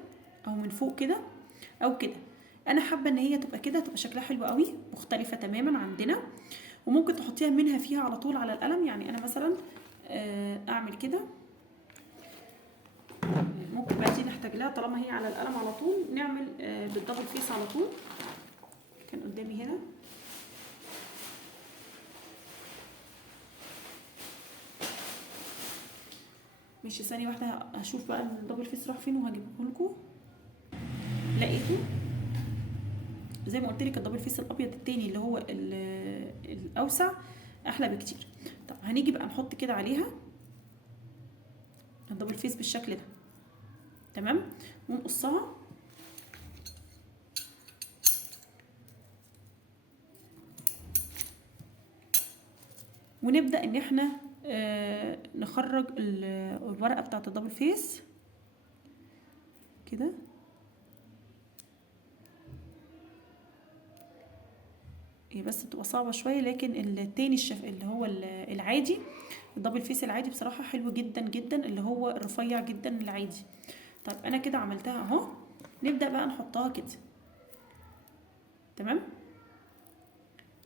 او من فوق كده او كده. انا حابه ان هي تبقى كده، تبقى شكلها حلو قوي مختلفه تماما عندنا. وممكن تحطيها منها فيها على طول على القلم. يعني انا مثلا اعمل كده، ممكن بقى دي نحتاج لها طالما هي على القلم على طول، نعمل بالدبل فيس على طول. كان قدامي هنا ماشي، ثانيه واحده هشوف بقى الدبل فيس راح فين وهجيبه لكم. لقيته زي ما قلت لك، الدبل فيس الابيض التاني اللي هو الاوسع احلى بكتير. طب هنيجي بقى نحط كده عليها الدبل فيس بالشكل ده تمام، ونقصها ونبدا ان احنا نخرج الورقه بتاعه الدبل فيس كده. هي بس بتبقى صعبه شويه، لكن التاني اللي هو العادي، الدبل فيس العادي بصراحه حلو جدا جدا، اللي هو الرفيع جدا العادي. طيب انا كده عملتها اهو، نبدا بقى نحطها كده تمام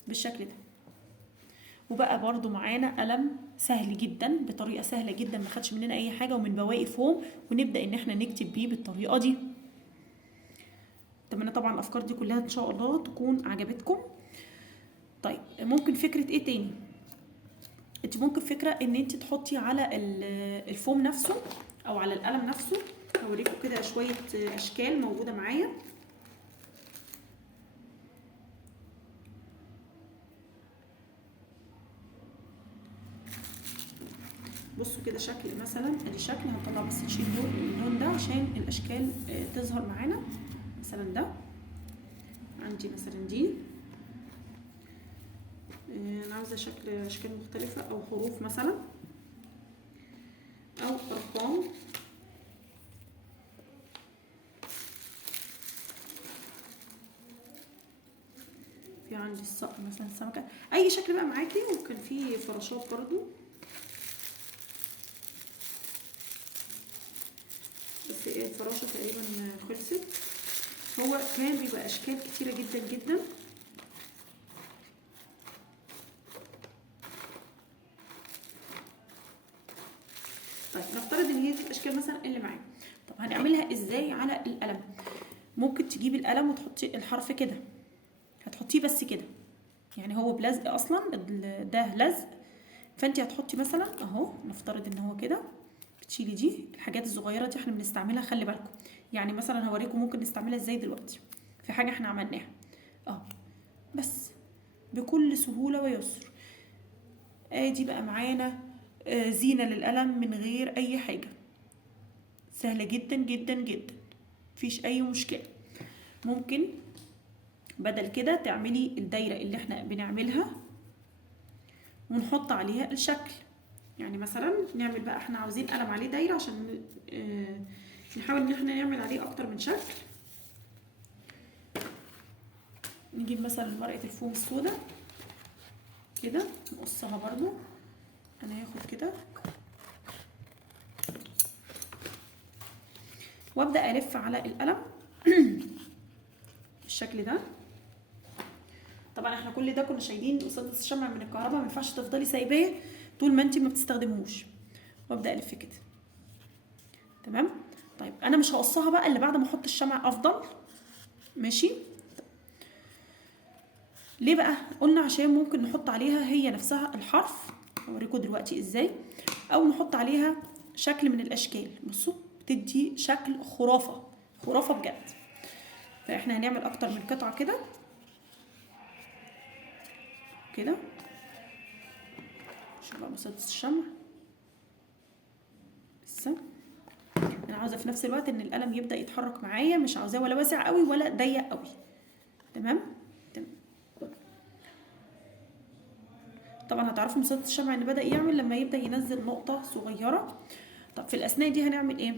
بالشكل ده. وبقى برضو معانا قلم سهل جدا بطريقه سهله جدا، ما خدش مننا اي حاجه، ومن بواقي فوم، ونبدا ان احنا نكتب بيه بالطريقه دي. اتمنى طبعا الافكار دي كلها ان شاء الله تكون عجبتكم. طيب ممكن فكره ايه تاني؟ انت ممكن فكره ان انت تحطي على الفوم نفسه او على القلم نفسه. هوريكم كده شويه اشكال موجوده معايا. بصوا كده شكل مثلا، ادي شكل هنطلع بس نشيل اللون ده عشان الاشكال تظهر معانا. مثلا ده عندي مثلا دي، انا عاوزه اشكال مختلفه او حروف مثلا او ارقام. في عندي الصقر مثلا، السمكه، اي شكل بقى معاكي. وكان في فراشات برضو، بس ايه الفراشه تقريبا خلصت. هو كان بيبقى اشكال كتيره جدا جدا. طيب نفترض ان هي دي الاشكال مثلا اللي معايا. طب هنعملها ازاي على القلم؟ ممكن تجيبي القلم وتحطي الحرف كده، هتحطيه بس كده، يعني هو بلزق اصلا، ده لزق. فانت هتحطي مثلا اهو، نفترض ان هو كده، بتشيلي دي الحاجات الصغيره دي احنا بنستعملها، خلي بالكم. يعني مثلا هوريكم ممكن نستعملها ازاي دلوقتي في حاجه احنا عملناها اهو، بس بكل سهوله ويسر. ادي بقى معانا زينه للقلم من غير اي حاجه، سهله جدا جدا جدا، مفيش اي مشكله. ممكن بدل كده تعملي الدايره اللي احنا بنعملها ونحط عليها الشكل. يعني مثلا نعمل بقى، احنا عاوزين قلم عليه دايره عشان نحاول ان احنا نعمل عليه اكتر من شكل. نجيب مثلا ورقه الفوم السوداء كده، نقصها برضو. انا هاخد كده وابدا الف على القلم بالشكل ده. طبعا احنا كل ده كنا شايلين مسدس الشمع من الكهرباء، ما ينفعش تفضلي سايباه طول ما انت ما بتستخدموش. وابدا الف كده، تمام. طيب انا مش هقصها بقى الا بعد ما احط الشمع، افضل ماشي. ليه بقى؟ قلنا عشان ممكن نحط عليها هي نفسها الحرف، اوريكم دلوقتي ازاي، او نحط عليها شكل من الاشكال. بصوا بتدي شكل خرافه، خرافه بجد. فاحنا هنعمل اكتر من قطعه كده كده. شوف بقى مسدس الشمع لسه. انا عاوزه في نفس الوقت ان القلم يبدا يتحرك معايا، مش عاوزاه ولا واسع قوي ولا ضيق قوي. تمام تمام. طبعا هتعرفوا مسدس الشمع ان بدا يعمل لما يبدا ينزل نقطه صغيره. طب في الاثناء دي هنعمل ايه؟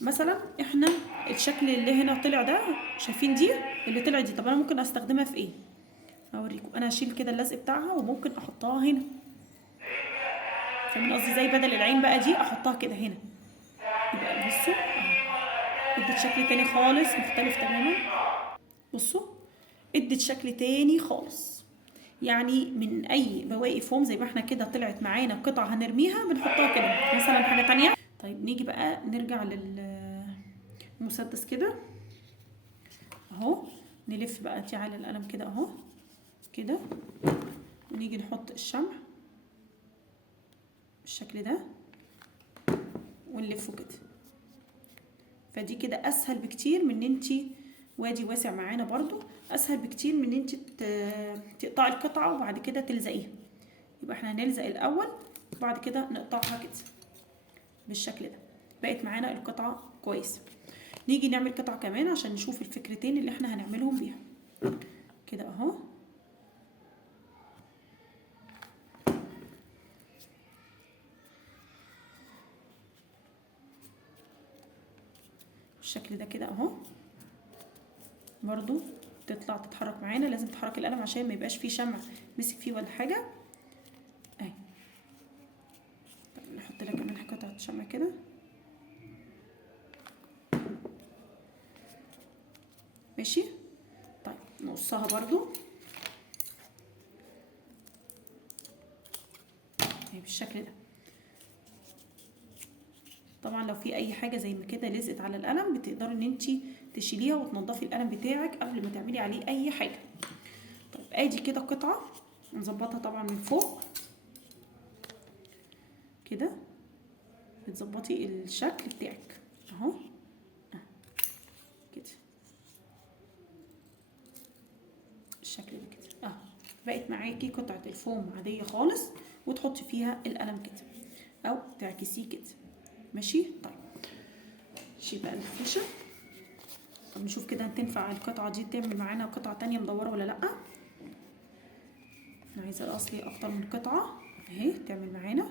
مثلا احنا الشكل اللي هنا طلع ده، شايفين دي اللي طلع دي، طب انا ممكن استخدمها في ايه؟ اوريكم. انا هشيل كده اللزق بتاعها وممكن احطها هنا، فاهمين قصدي؟ زي بدل العين بقى دي احطها كده هنا. يبقى بصوا ادت شكل تاني خالص مختلف تماما. بصوا ادت شكل تاني خالص. يعني من اي بواقي فوم زي ما احنا كده طلعت معانا قطعه هنرميها بنحطها كده مثلا حاجه تانية. طيب نيجي بقى نرجع للمسدس كده اهو، نلف بقى دي على القلم كده اهو كده، ونيجي نحط الشمع بالشكل ده ونلفه كده. فدي كده اسهل بكتير من ان انتي، وادي واسع معانا برضو، اسهل بكتير من ان انتي تقطعي القطعه وبعد كده تلزقيها. يبقى احنا هنلزق الاول وبعد كده نقطعها كده بالشكل ده. بقت معانا القطعه كويسه. نيجي نعمل قطعه كمان عشان نشوف الفكرتين اللي احنا هنعملهم بيها كده اهو بالشكل ده كده اهو. برضو تطلع تتحرك معانا، لازم تحرك القلم عشان ما يبقاش فيه شمع مسك فيه ولا حاجه اهي. طب نحط لها كمان قطعه شمع كده ماشي. طيب نقصها برضو اهي بالشكل ده. طبعا لو في اي حاجه زي ما كده لزقت على القلم بتقدري ان انت تشيليها وتنضفي القلم بتاعك قبل ما تعملي عليه اي حاجه. طيب ادي كده قطعه نظبطها طبعا من فوق كده، بتظبطي الشكل بتاعك اهو كده الشكل ده كده اهو. بقت معاكي قطعه الفوم عاديه خالص وتحطي فيها القلم كده. او تعكسيه كده. ماشي. طيب شيل بقى الفيشه. طب نشوف كده تنفع القطعه دي تعمل معانا قطعه تانية مدوره ولا لا. انا عايزه الاصلي اكتر من قطعه اهي تعمل معانا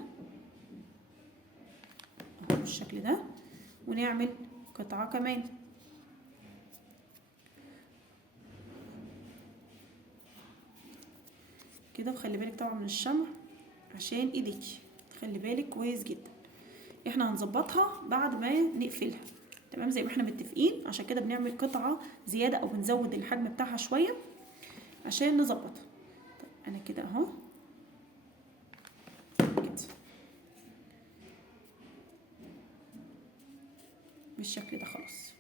اهو بالشكل ده، ونعمل قطعه كمان كده. وخلي بالك طبعا من الشمع عشان ايديكي، خلي بالك كويس جدا. احنا هنظبطها بعد ما نقفلها تمام زي ما احنا متفقين، عشان كده بنعمل قطعه زياده او بنزود الحجم بتاعها شويه عشان نظبطها. طيب انا كده اهو كده بالشكل ده خلاص.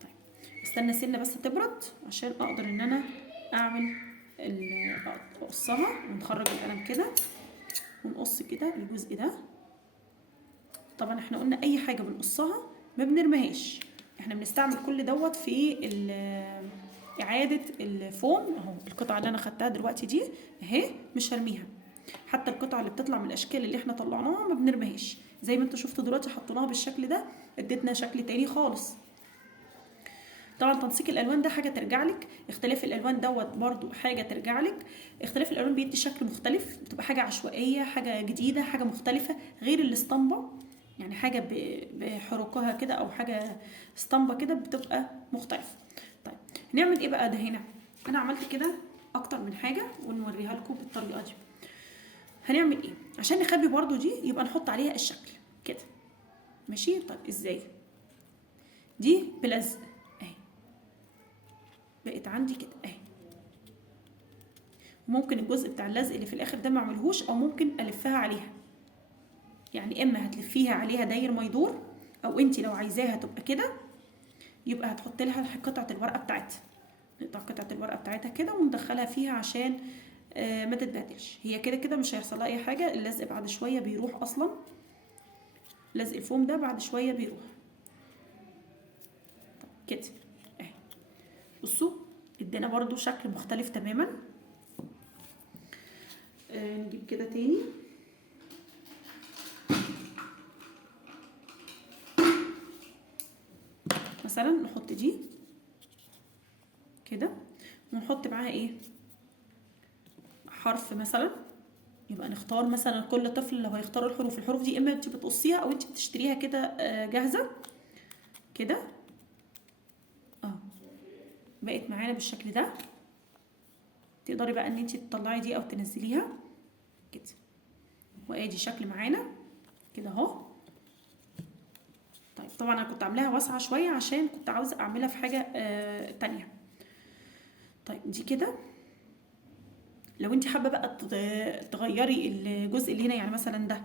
طيب استنى سنه بس تبرد عشان اقدر ان انا اعمل اقصها، ونخرج القلم كده ونقص كده الجزء ده. طبعا احنا قلنا اي حاجه بنقصها ما بنرميهاش، احنا بنستعمل كل دوت في اعاده الفوم. اهو القطعه اللي انا خدتها دلوقتي دي اهي مش هرميها، حتى القطعه اللي بتطلع من الاشكال اللي احنا طلعناها ما بنرميهاش، زي ما انتوا شفتوا دلوقتي حطيناها بالشكل ده ادتنا شكل تاني خالص. طبعا تنسيق الالوان ده حاجه ترجع لك، اختلاف الالوان دوت برضو حاجه ترجع لك. اختلاف الالوان بيدي شكل مختلف، بتبقى حاجه عشوائيه، حاجه جديده، حاجه مختلفه غير الاسطمبه، يعني حاجه بحركها كده او حاجه اسطمبه كده بتبقى مختلفه. طيب هنعمل ايه بقى ده هنا؟ انا عملت كده اكتر من حاجه ونوريها لكم بالطريقه دي. هنعمل ايه عشان نخبي برضو دي؟ يبقى نحط عليها الشكل كده. ماشي. طيب ازاي؟ دي بلزق اهي بقت عندي كده اهي. ممكن الجزء بتاع اللزق اللي في الاخر ده ما اعملهوش، او ممكن الفها عليها، يعني اما هتلفيها عليها داير ما يدور، او انت لو عايزاها تبقى كده يبقى هتحط لها قطعه الورقه بتاعتها، نقطع قطعه الورقه بتاعتها كده وندخلها فيها عشان ما تتبهدلش. هي كده كده مش هيحصل لها اي حاجه، اللزق بعد شويه بيروح اصلا، لزق الفوم ده بعد شويه بيروح. طب كده اهي بصوا ادينا برضو شكل مختلف تماما. نجيب كده تاني مثلا، نحط دي كده ونحط معاها ايه؟ حرف مثلا. يبقى نختار مثلا كل طفل لو هيختار الحروف دي اما انت بتقصيها او انت بتشتريها كده جاهزه كده. بقت معانا بالشكل ده. تقدري بقى ان انت تطلعي دي او تنزليها كده، وادي شكل معانا كده اهو. طيب طبعا انا كنت عاملاها واسعه شويه عشان كنت عاوزه اعملها في حاجه تانية. طيب دي كده لو انت حابه بقى تغيري الجزء اللي هنا، يعني مثلا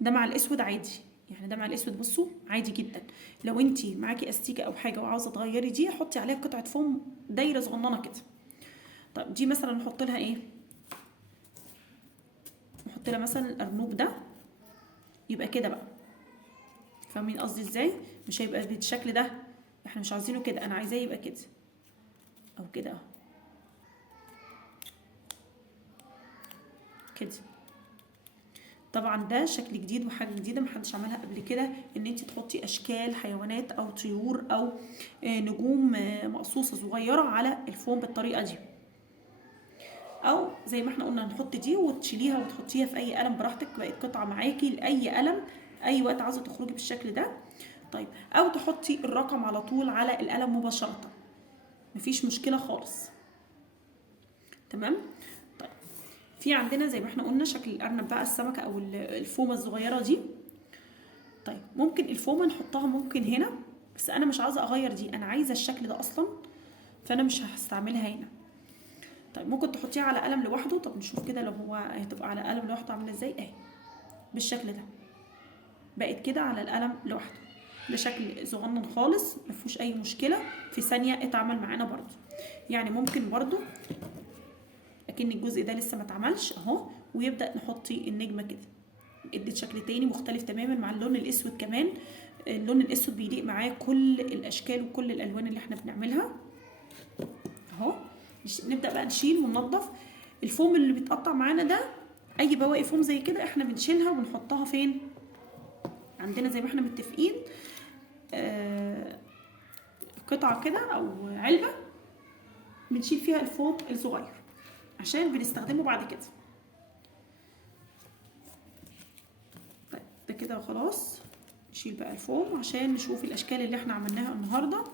ده مع الاسود عادي، يعني ده مع الاسود بصوا عادي جدا. لو انت معاكي استيكه او حاجه وعاوزه تغيري دي، حطي عليها قطعه فوم دايره صغننه كده. طيب دي مثلا نحط لها ايه؟ نحط لها مثلا الارنوب ده يبقى كده بقى، فاهمين قصدي ازاي؟ مش هيبقى بالشكل ده، احنا مش عايزينه كده، انا عايزاه يبقى كده او كده اهو كده. طبعا ده شكل جديد وحاجه جديده محدش عملها قبل كده، ان انت تحطي اشكال حيوانات او طيور او نجوم مقصوصه صغيره على الفوم بالطريقه دي. او زي ما احنا قلنا نحط دي وتشيليها وتحطيها في اي قلم براحتك، بقت قطعه معاكي لاي قلم اي وقت عاوزه تخرجي بالشكل ده. طيب او تحطي الرقم على طول على القلم مباشره، مفيش مشكله خالص. تمام. طيب في عندنا زي ما احنا قلنا شكل الارنب بقى، السمكه او الفومه الصغيره دي. طيب ممكن الفومه نحطها ممكن هنا، بس انا مش عاوزه اغير دي، انا عايزه الشكل ده اصلا، فانا مش هستعملها هنا. طيب ممكن تحطيها على قلم لوحده. طب نشوف كده لو هو هتبقى على قلم لوحده عامله ازاي اهي بالشكل ده. بقت كده على القلم لوحده، ده شكل صغنن خالص مفيهوش اي مشكله، في ثانيه اتعمل معانا برضو. يعني ممكن برضو اكن الجزء ده لسه ما اتعملش اهو، ويبدا نحطي النجمه كده، ادت شكل تاني مختلف تماما مع اللون الاسود كمان. اللون الاسود بيليق معاه كل الاشكال وكل الالوان اللي احنا بنعملها اهو. نبدا بقى نشيل وننظف الفوم اللي بيتقطع معانا ده. اي بواقي فوم زي كده احنا بنشيلها ونحطها فين عندنا زي ما احنا متفقين، قطعه كده او علبه بنشيل فيها الفوم الصغير عشان بنستخدمه بعد كده. طيب ده كده خلاص، نشيل بقى الفوم عشان نشوف الاشكال اللي احنا عملناها النهارده.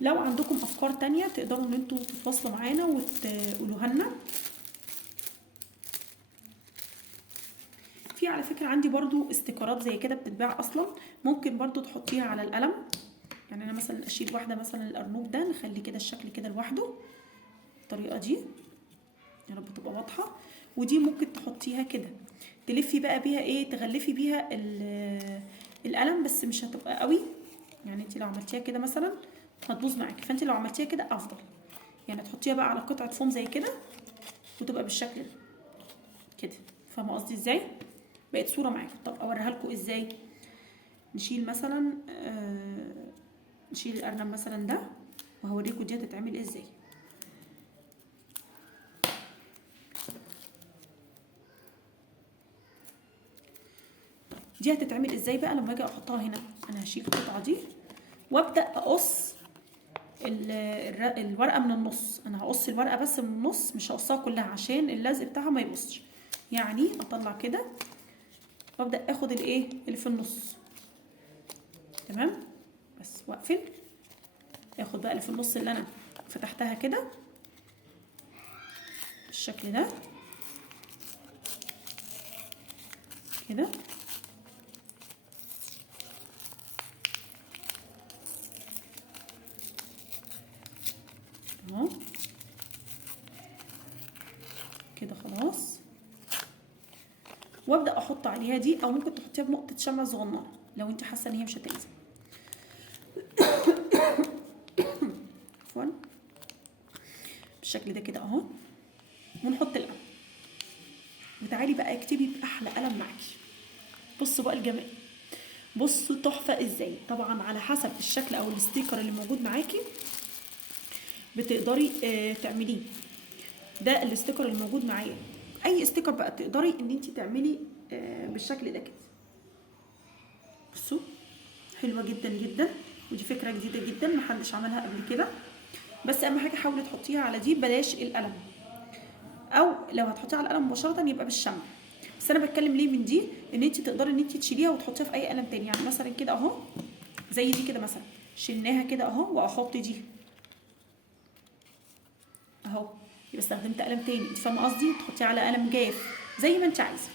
لو عندكم افكار تانية تقدروا ان انتوا تتواصلوا معانا وتقولوها لنا. في على فكرة عندي برضو استيكرات زي كده بتتباع اصلا، ممكن برضو تحطيها على القلم. يعني انا مثلا اشيل واحدة مثلا الارنوب ده، نخلي كده الشكل كده لوحده بالطريقة دي، يا رب تبقى واضحة. ودي ممكن تحطيها كده تلفي بقى بيها ايه، تغلفي بيها القلم، بس مش هتبقى قوي. يعني انت لو عملتيها كده مثلا هتبوظ معاكي، فانت لو عملتيها كده افضل. يعني تحطيها بقى على قطعة فوم زي كده وتبقى بالشكل ده كده. فاهمة قصدي ازاي؟ بقت صورة معاكم. طب اوريها لكم ازاي. نشيل مثلا نشيل الارنب مثلا ده، وهوريكم دي هتتعمل ازاي. دي هتتعمل ازاي بقى لما اجي احطها هنا. انا هشيل القطعه دي وابدا اقص الورقه من النص. انا هقص الورقه بس من النص، مش هقصها كلها عشان اللزق بتاعها ما يبصش. يعني اطلع كده وابدا اخد الايه اللي في النص، تمام، بس واقفل. اخد بقى اللي في النص اللي انا فتحتها كده بالشكل ده كده، اهو كده خلاص. وابدا احط عليها دي، او ممكن تحطيها بنقطه شمع صغننه لو انت حاسه ان هي مش هتلزق. عفوا، بالشكل ده كده اهو. ونحط القلم، وتعالي بقى اكتبي باحلى قلم معاكي. بصوا بقى الجمال، بصوا تحفه ازاي. طبعا على حسب الشكل او الستيكر اللي موجود معاكي بتقدري تعمليه. ده الستيكر اللي موجود معايا، اي ستيكر بقى تقدري ان انت تعملي بالشكل ده كده. بصوا حلوه جدا جدا، ودي فكره جديده جدا محدش عملها قبل كده. بس اهم حاجه حاولي تحطيها على دي، بلاش القلم، او لو هتحطيها على القلم مباشره يبقى بالشمع. بس انا بتكلم ليه من دي، ان انت تقدري ان انت تشيليها وتحطيها في اي قلم تاني. يعني مثلا كده اهو، زي دي كده مثلا، شلناها كده اهو، واحط دي اهو، يبقى استخدمت قلم تاني. انت فاهمه قصدي؟ تحطيه على قلم جاف زي ما انت عايزه.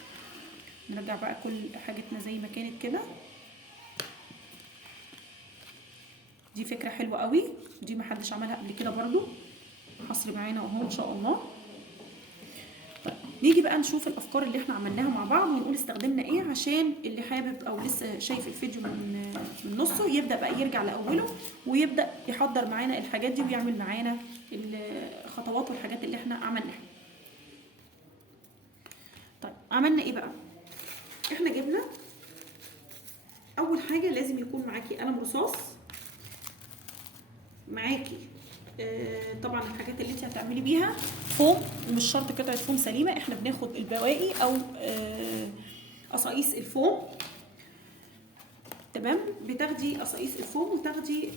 نرجع بقى كل حاجتنا زي ما كانت كده. دي فكره حلوه قوي، دي محدش عملها قبل كده برضو. حصري معانا اهو ان شاء الله. طيب نيجي بقى نشوف الافكار اللي احنا عملناها مع بعض، ونقول استخدمنا ايه، عشان اللي حابب او لسه شايف الفيديو من نصه يبدا بقى يرجع لاوله، ويبدا يحضر معانا الحاجات دي، ويعمل معانا الخطوات والحاجات اللي احنا عملناها. طيب عملنا ايه بقى. احنا جبنا اول حاجه لازم يكون معاكي قلم رصاص، معاكي طبعا الحاجات اللي انت هتعملي بيها فوم، ومش شرط قطعه فوم سليمه، احنا بناخد البواقي او قصاقيس الفوم. تمام، بتاخدي قصاقيس الفوم، وتاخدي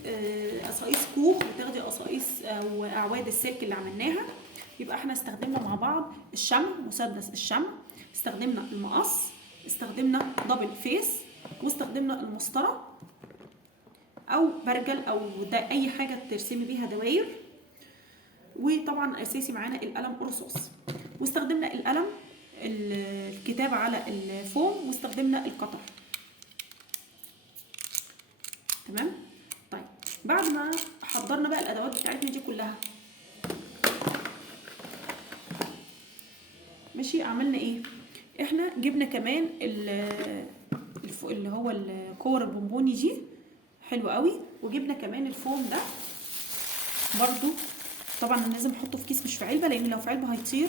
قصاقيس كوب، وتاخدي قصاقيس او اعواد السلك اللي عملناها. يبقى احنا استخدمنا مع بعض الشمع، مسدس الشمع، استخدمنا المقص، استخدمنا دبل فيس، واستخدمنا المسطره او برجل او ده اي حاجه ترسمي بيها دواير. وطبعا اساسي معانا القلم الرصاص، واستخدمنا القلم الكتابه على الفوم، واستخدمنا القطر. تمام. طيب بعد ما حضرنا بقى الادوات بتاعتنا دي كلها، ماشي، عملنا ايه. احنا جبنا كمان اللي هو الكور البونبوني دي، حلو قوي. وجبنا كمان الفوم ده برضو، طبعا لازم احطه في كيس مش في علبه، لان لو في علبه هيطير،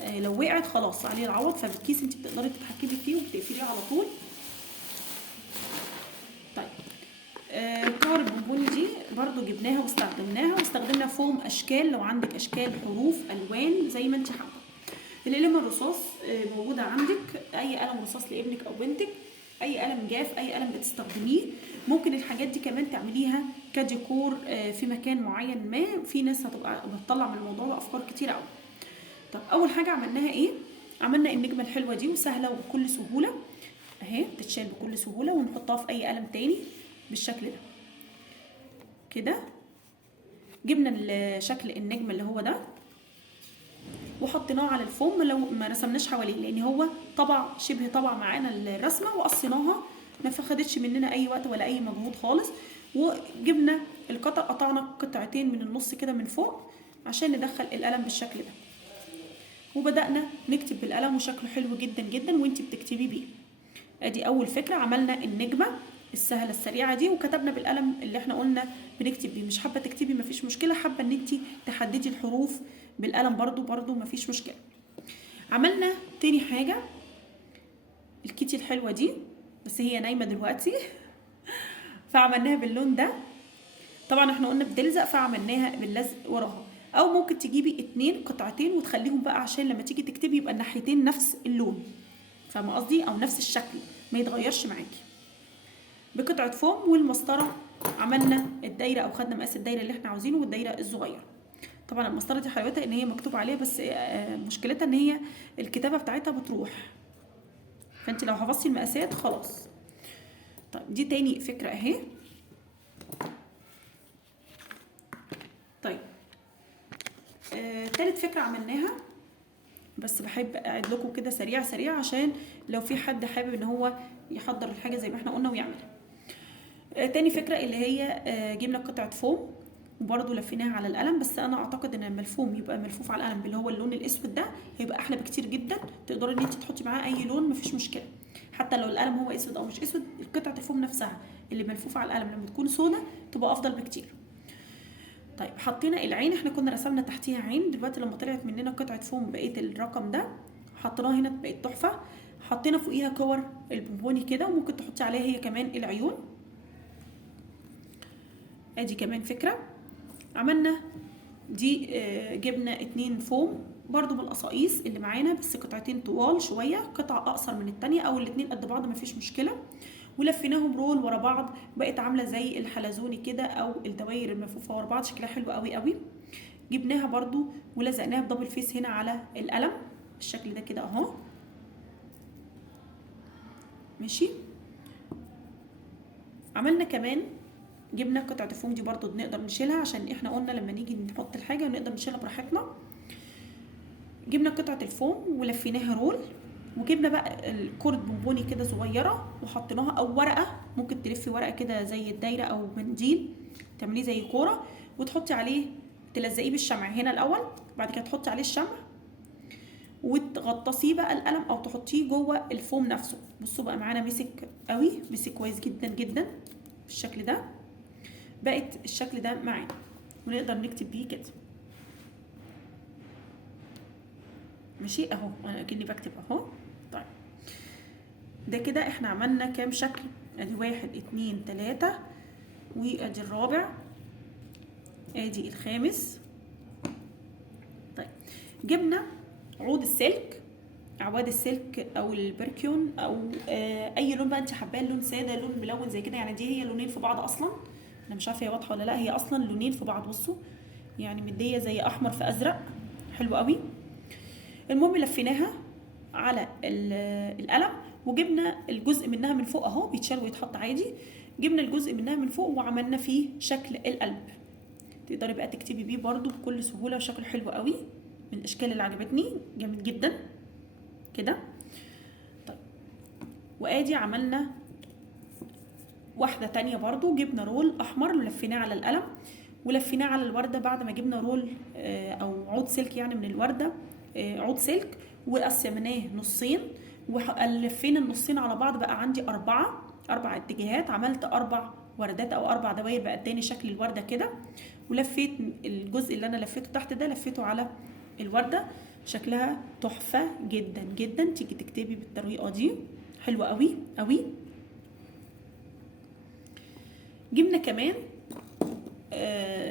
لو وقعت خلاص عليه العوض. فبالكيس انت بتقدري تتحكمي فيه وبتقفليه على طول. طيب الكور البونبوني دي برضو جبناها واستخدمناها، واستخدمنا فوم اشكال، لو عندك اشكال حروف الوان زي ما انت حابه. القلم الرصاص موجوده عندك، اي قلم رصاص لابنك او بنتك، اي قلم جاف، اي قلم بتستخدميه. ممكن الحاجات دي كمان تعمليها كديكور في مكان معين، ما في ناس هتبقى بتطلع من الموضوع ده افكار كتير قوي. طب اول حاجه عملناها ايه؟ عملنا النجمه الحلوه دي وسهله وبكل سهوله اهي، بتتشال بكل سهوله، ونحطها في اي قلم تاني بالشكل ده كده. جبنا شكل النجمه اللي هو ده وحطيناه على الفوم، لو ما رسمناش حواليه لان هو طبع شبه طبع معانا الرسمه، وقصيناها ما خدتش مننا اي وقت ولا اي مجهود خالص. وجبنا القطع، قطعنا قطعتين من النص كده من فوق عشان ندخل القلم بالشكل ده، وبدأنا نكتب بالقلم وشكله حلو جدا جدا وانتي بتكتبي بيه. ادي اول فكره، عملنا النجمه السهله السريعه دي وكتبنا بالقلم اللي احنا قلنا بنكتب بيه. مش حابه تكتبي مفيش مشكله، حابه ان انتي تحددي الحروف بالقلم برضو مفيش مشكله. عملنا تاني حاجه الكيتي الحلوه دي، بس هي نايمه دلوقتي فعملناها باللون ده. طبعا احنا قلنا بتلزق فعملناها باللزق وراها، او ممكن تجيبي 2 قطعتين وتخليهم بقى عشان لما تيجي تكتبي يبقى الناحيتين نفس اللون، فاهمه قصدي؟ او نفس الشكل ما يتغيرش معاكي. بقطعه فوم والمسطره عملنا الدايره، او خدنا مقاس الدايره اللي احنا عاوزينه والدايره الصغيره. طبعا المسطره دي حلاوتها ان هي مكتوب عليها، بس مشكلتها ان هي الكتابه بتاعتها بتروح، فانت لو حفظتي المقاسات خلاص. طيب دي تاني فكره اهي. طيب تالت فكره عملناها، بس بحب اعيد لكم كده سريع سريع عشان لو في حد حابب ان هو يحضر الحاجه زي ما احنا قلنا ويعملها. تاني فكره اللي هي جبنا قطعه فوم وبرده لفيناها على القلم، بس انا اعتقد ان لما الفوم يبقى ملفوف على القلم اللي هو اللون الاسود ده هيبقى احلى بكتير جدا. تقدري ان انت تحطي معاه اي لون مفيش مشكله، حتى لو القلم هو اسود او مش اسود، قطعه الفوم نفسها اللي ملفوفه على القلم لما تكون سودا تبقى افضل بكتير. طيب حطينا العين، احنا كنا رسمنا تحتيها عين، دلوقتي لما طلعت مننا قطعه فوم بقيت الرقم ده حطيناها هنا بقت تحفه. حطينا فوقيها كور البونبوني كده، وممكن تحطي عليها هي كمان العيون. ادي كمان فكره. عملنا دي جبنا 2 فوم برضو بالقصاقيس اللي معانا، بس قطعتين طوال شويه، قطعه اقصر من الثانيه او الاثنين قد بعض مفيش مشكله، ولفيناهم رول ورا بعض، بقت عامله زي الحلزوني كده او الدواير الملفوفه ورا بعض، شكلها حلو قوي قوي. جبناها برضو ولزقناها بدبل فيس هنا على القلم بالشكل ده كده اهو، ماشي. عملنا كمان جبنا قطعه الفوم دي برضو نقدر نشيلها، عشان احنا قلنا لما نيجي نحط الحاجه نقدر نشيلها براحتنا. جبنا قطعه الفوم ولفيناها رول، وجبنا بقى الكورد بونبوني كده صغيره وحطيناها، او ورقه، ممكن تلفي ورقه كده زي الدايره او منديل تعمليه زي كوره وتحطي عليه، تلزقيه بالشمع هنا الاول، بعد كده تحطي عليه الشمع وتغطسيه بقى القلم او تحطيه جوه الفوم نفسه. بصوا بقى معانا مسك قوي، مسك كويس جدا جدا بالشكل ده، بقت الشكل ده معانا ونقدر نكتب بيه كده، ماشي اهو انا كأني بكتب اهو. طيب ده كده احنا عملنا كام شكل؟ ادي 1 2 3 وادي الرابع، ادي الخامس. طيب جبنا عود السلك، اعواد السلك او البركيون او اي لون بقى انت حباه، لون ساده لون ملون زي كده، يعني دي هي لونين في بعض اصلا، انا مش عارفه هي واضحه ولا لا، هي اصلا لونين في بعض، بصوا يعني مديه زي احمر في ازرق، حلو قوي. المهم لفيناها على القلم وجبنا الجزء منها من فوق اهو، بيتشال ويتحط عادي. جبنا الجزء منها من فوق وعملنا فيه شكل القلب، تقدري بقى تكتبي بيه برضو بكل سهوله، وشكله حلو قوي من الاشكال اللي عجبتني جامد جدا كده. طيب وادي عملنا واحده تانية برضو، جبنا رول احمر ولفيناه على القلم ولفيناه على الورده، بعد ما جبنا رول او عود سلك يعني من الورده، عود سلك، وقسمناه نصين ولفينا النصين على بعض، بقى عندي 4 اتجاهات، عملت 4 وردات او 4 دواير، بقى اداني شكل الورده كده. ولفيت الجزء اللي انا لفيته تحت ده لفيته على الورده، شكلها تحفه جدا جدا، تيجي تكتبي بالطريقه دي حلوه قوي قوي. جبنا كمان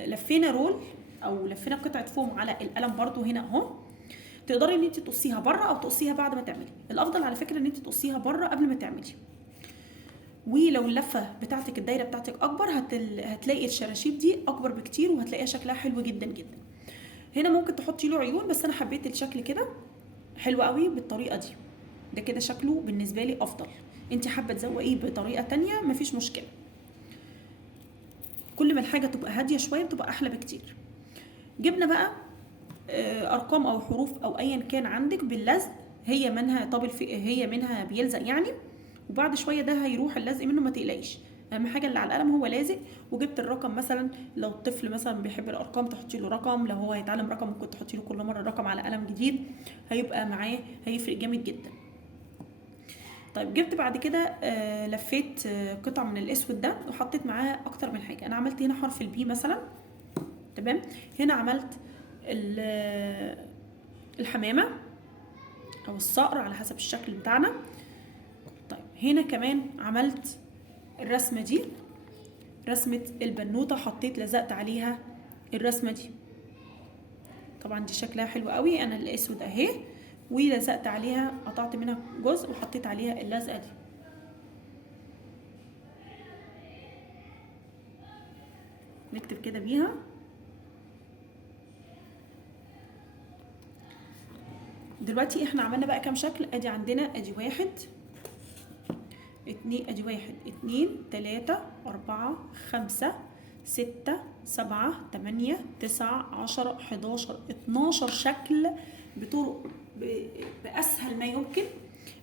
لفينا رول او لفينا قطعه فوم على القلم برضو هنا اهو. تقدري ان انت تقصيها بره او تقصيها بعد ما تعملي. الافضل على فكره ان انت تقصيها بره قبل ما تعملي. ولو اللفه بتاعتك الدايره بتاعتك اكبر هتلاقي الشراشيب دي اكبر بكتير وهتلاقيها شكلها حلو جدا جدا. هنا ممكن تحطي له عيون، بس انا حبيت الشكل كده حلو قوي بالطريقه دي. ده كده شكله بالنسبه لي افضل. انت حابه تزوقيه بطريقه تانية مفيش مشكله. كل ما الحاجه تبقى هاديه شويه بتبقى احلى بكتير. جبنا بقى ارقام او حروف او ايا كان عندك باللزق، هي منها هي منها بيلزق يعني، وبعد شويه ده هيروح اللزق منه ما تقلقيش. اهم حاجه اللي على القلم هو لازق. وجبت الرقم مثلا، لو الطفل مثلا بيحب الارقام تحطي له رقم، لو هو هيتعلم رقم ممكن تحطي له كل مره رقم على قلم جديد، هيبقى معاه هيفرق جامد جدا. طيب جبت بعد كده لفيت قطع من الاسود ده وحطيت معاه اكتر من حاجه. انا عملت هنا حرف البي مثلا، تمام. هنا عملت الحمامه او الصقر على حسب الشكل بتاعنا. طيب هنا كمان عملت الرسمه دي، رسمه البنوته، حطيت لزقت عليها الرسمه دي. طبعا دي شكلها حلو قوي. انا الاسود اهي ولزقت عليها، قطعت منها جزء وحطيت عليها اللزقه دي. نكتب كده بيها. دلوقتي احنا عملنا بقى كام شكل. ادي عندنا ادي 1 2، ادي 1 2 3 4 5 6 7 8 9 10 11 12 شكل بطرق باسهل ما يمكن.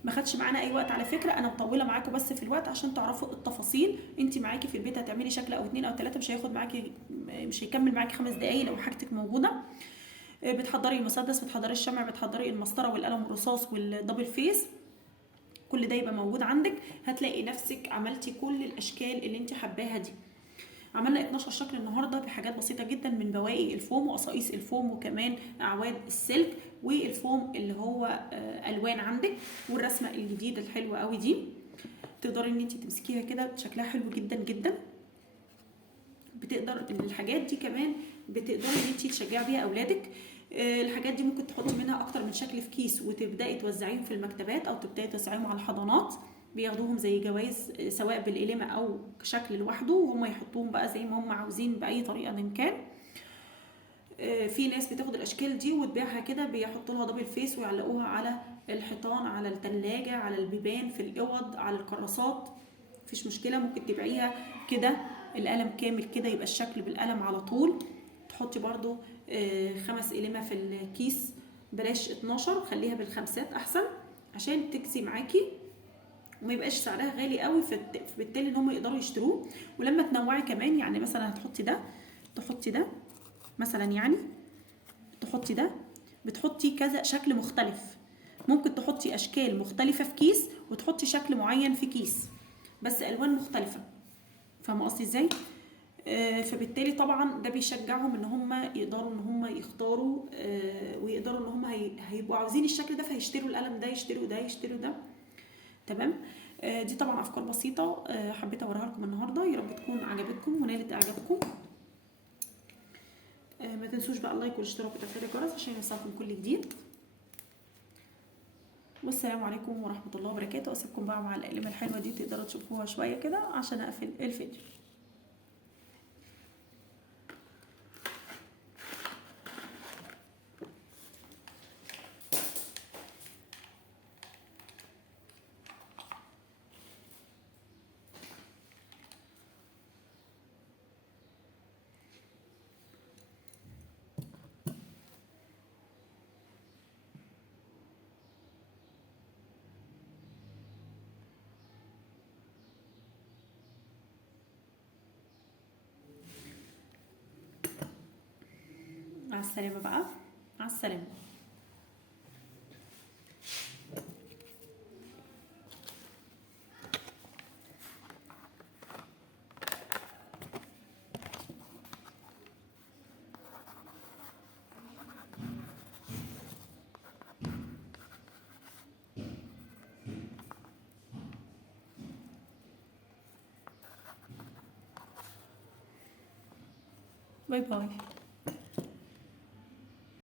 ما خدش معانا اي وقت على فكره، انا مطوله معاكم بس في الوقت عشان تعرفوا التفاصيل. انت معاكي في البيت هتعملي شكل او 2 أو 3، مش هياخد معاكي، مش هيكمل معاكي 5 دقايق لو حاجتك موجوده. بتحضري المسدس، بتحضري الشمع، بتحضري المسطره والقلم الرصاص والدبل فيس، كل ده يبقى موجود عندك. هتلاقي نفسك عملتي كل الاشكال اللي انت حباها دي. عملنا 12 شكل النهارده بحاجات بسيطه جدا، من بواقي الفوم وقصاقيس الفوم وكمان اعواد السلك والفوم اللي هو الوان عندك، والرسمه الجديده الحلوه قوي دي. تقدري ان انت تمسكيها كده شكلها حلو جدا جدا. بتقدر الحاجات دي كمان بتقدري ان انت تشجعي بيها اولادك. الحاجات دي ممكن تحطي منها اكتر من شكل في كيس وتبداي توزعيهم في المكتبات او تبداي توزعيهم على الحضانات، بياخدوهم زي جوائز سواء بالقلمه او شكل لوحده، وهم يحطوهم بقى زي ما هم عاوزين باي طريقه ان كان. في ناس بتاخد الاشكال دي وتبيعها كده، بيحطوا لها دبل فيس ويعلقوها على الحيطان، على الثلاجه، على البيبان، في الاوض، على الكراسات، مفيش مشكله. ممكن تبيعيها كده القلم كامل كده يبقى الشكل بالقلم على طول. تحطي برضو 5 قلمة في الكيس، بلاش 12، خليها بالخمسات احسن عشان تكسي معاكي وما يبقاش سعرها غالي قوي، فبالتالي ان هم يقدروا يشتروه. ولما تنوعي كمان، يعني مثلا هتحطي ده، تحطي ده مثلا، يعني تحطي ده، بتحطي كذا شكل مختلف. ممكن تحطي اشكال مختلفة في كيس وتحطي شكل معين في كيس بس الوان مختلفة. فاهمه قصدي ازاي؟ فبالتالي طبعا ده بيشجعهم ان هم يقدروا ان هم يختاروا، ويقدروا ان هم هيبقوا عاوزين الشكل ده، فيشتروا القلم ده، يشتروا ده، يشتروا ده. تمام. دي طبعا افكار بسيطه حبيت اوريها لكم النهارده، يا رب تكون عجبتكم ونالت اعجابكم. ما تنسوش بقى اللايك والاشتراك وتفعيل الجرس عشان يوصلكم كل جديد. والسلام عليكم ورحمه الله وبركاته. اسيبكم بقى مع القلمه الحلوه دي، تقدروا تشوفوها شويه كده عشان اقفل الفيديو. مع السلامه بقى، مع السلامه. باي باي.